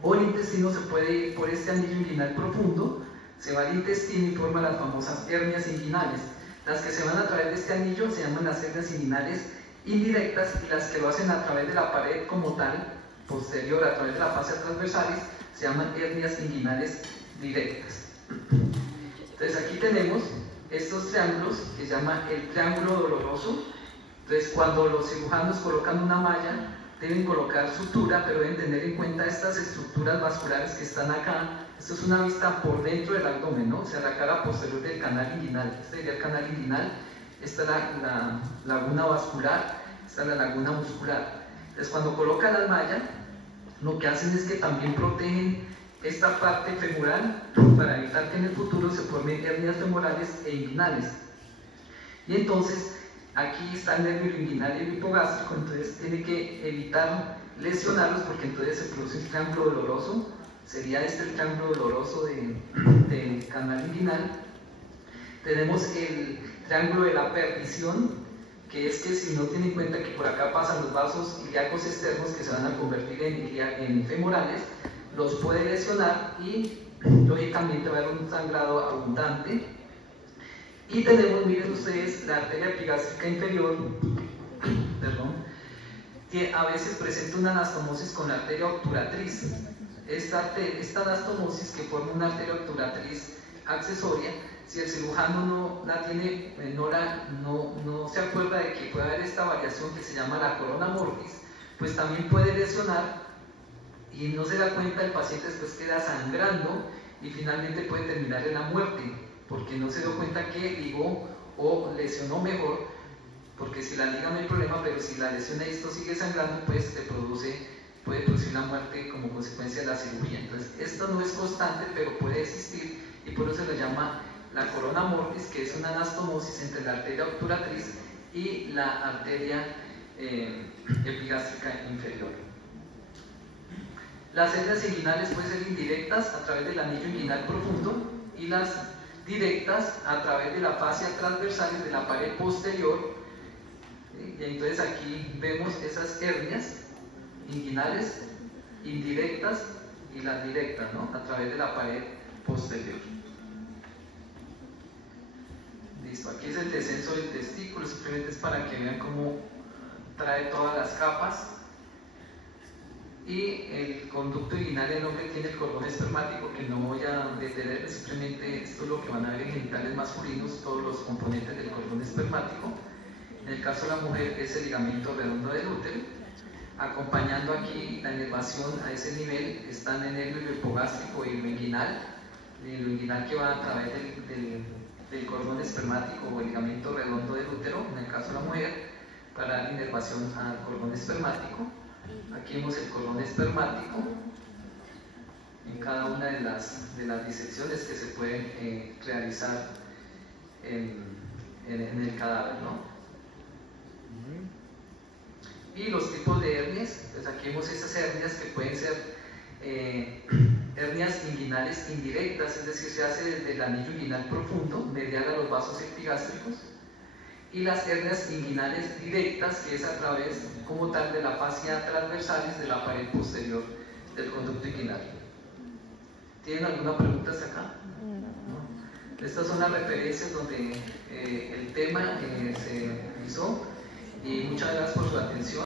o el intestino se puede ir por este anillo inguinal profundo, se va al intestino y forma las famosas hernias inguinales. Las que se van a través de este anillo se llaman las hernias inguinales indirectas, y las que lo hacen a través de la pared como tal, posterior, a través de la fascia transversalis, se llaman hernias inguinales directas. Entonces aquí tenemos estos triángulos que se llama el triángulo doloroso. Entonces cuando los cirujanos colocan una malla, deben colocar sutura, pero deben tener en cuenta estas estructuras vasculares que están acá. Esto es una vista por dentro del abdomen, ¿no? O sea, la cara posterior del canal inguinal. Este sería el canal inguinal. Esta es la laguna vascular, esta es la laguna muscular. Entonces cuando colocan la malla, lo que hacen es que también protegen esta parte femoral para evitar que en el futuro se formen hernias femorales e inguinales. Y entonces aquí está el nervio inguinal y el hipogástrico, entonces tiene que evitar lesionarlos, porque entonces se produce un triángulo doloroso. Sería este el triángulo doloroso del canal inguinal. Tenemos el triángulo de la perdición, que es que si no tiene en cuenta que por acá pasan los vasos ilíacos externos que se van a convertir en femorales, los puede lesionar y lógicamente va a haber un sangrado abundante. Y tenemos, miren ustedes, la arteria epigástrica inferior, que a veces presenta una anastomosis con la arteria obturatriz. Esta anastomosis, que forma una arteria obturatriz accesoria, si el cirujano no la tiene, no se acuerda de que puede haber esta variación que se llama la corona mortis, pues también puede lesionar y no se da cuenta, el paciente después queda sangrando y finalmente puede terminar en la muerte, porque no se dio cuenta que ligó o lesionó mejor, porque si la liga no hay problema, pero si la lesión y esto sigue sangrando, pues puede producir la muerte como consecuencia de la cirugía. Entonces, esto no es constante, pero puede existir, y por eso se le llama la corona mortis, que es una anastomosis entre la arteria obturatriz y la arteria epigástrica inferior. Las hernias inguinales pueden ser indirectas a través del anillo inguinal profundo, y las directas a través de la fascia transversales de la pared posterior. Y entonces aquí vemos esas hernias inguinales indirectas y las directas, ¿no? A través de la pared posterior. Listo, aquí es el descenso del testículo, simplemente es para que vean cómo trae todas las capas. Y el conducto inguinal, el hombre tiene el cordón espermático, que no voy a detener, simplemente esto es lo que van a ver en genitales masculinos, todos los componentes del cordón espermático. En el caso de la mujer es el ligamento redondo del útero. Acompañando aquí la inervación a ese nivel están el nervio hipogástrico y lo inguinal que va a través del cordón espermático o el ligamento redondo del útero, en el caso de la mujer, para dar inervación al cordón espermático. Aquí vemos el cordón espermático en cada una de las disecciones que se pueden realizar en el cadáver, ¿no? Y los tipos de hernias, pues aquí vemos esas hernias que pueden ser hernias inguinales indirectas, es decir, se hace desde el anillo inguinal profundo, medial a los vasos epigástricos, y las hernias inguinales directas, que es a través como tal de la fascia transversales de la pared posterior del conducto inguinal. ¿Tienen alguna pregunta hasta acá? ¿No? Estas son las referencias donde el tema se realizó, y muchas gracias por su atención.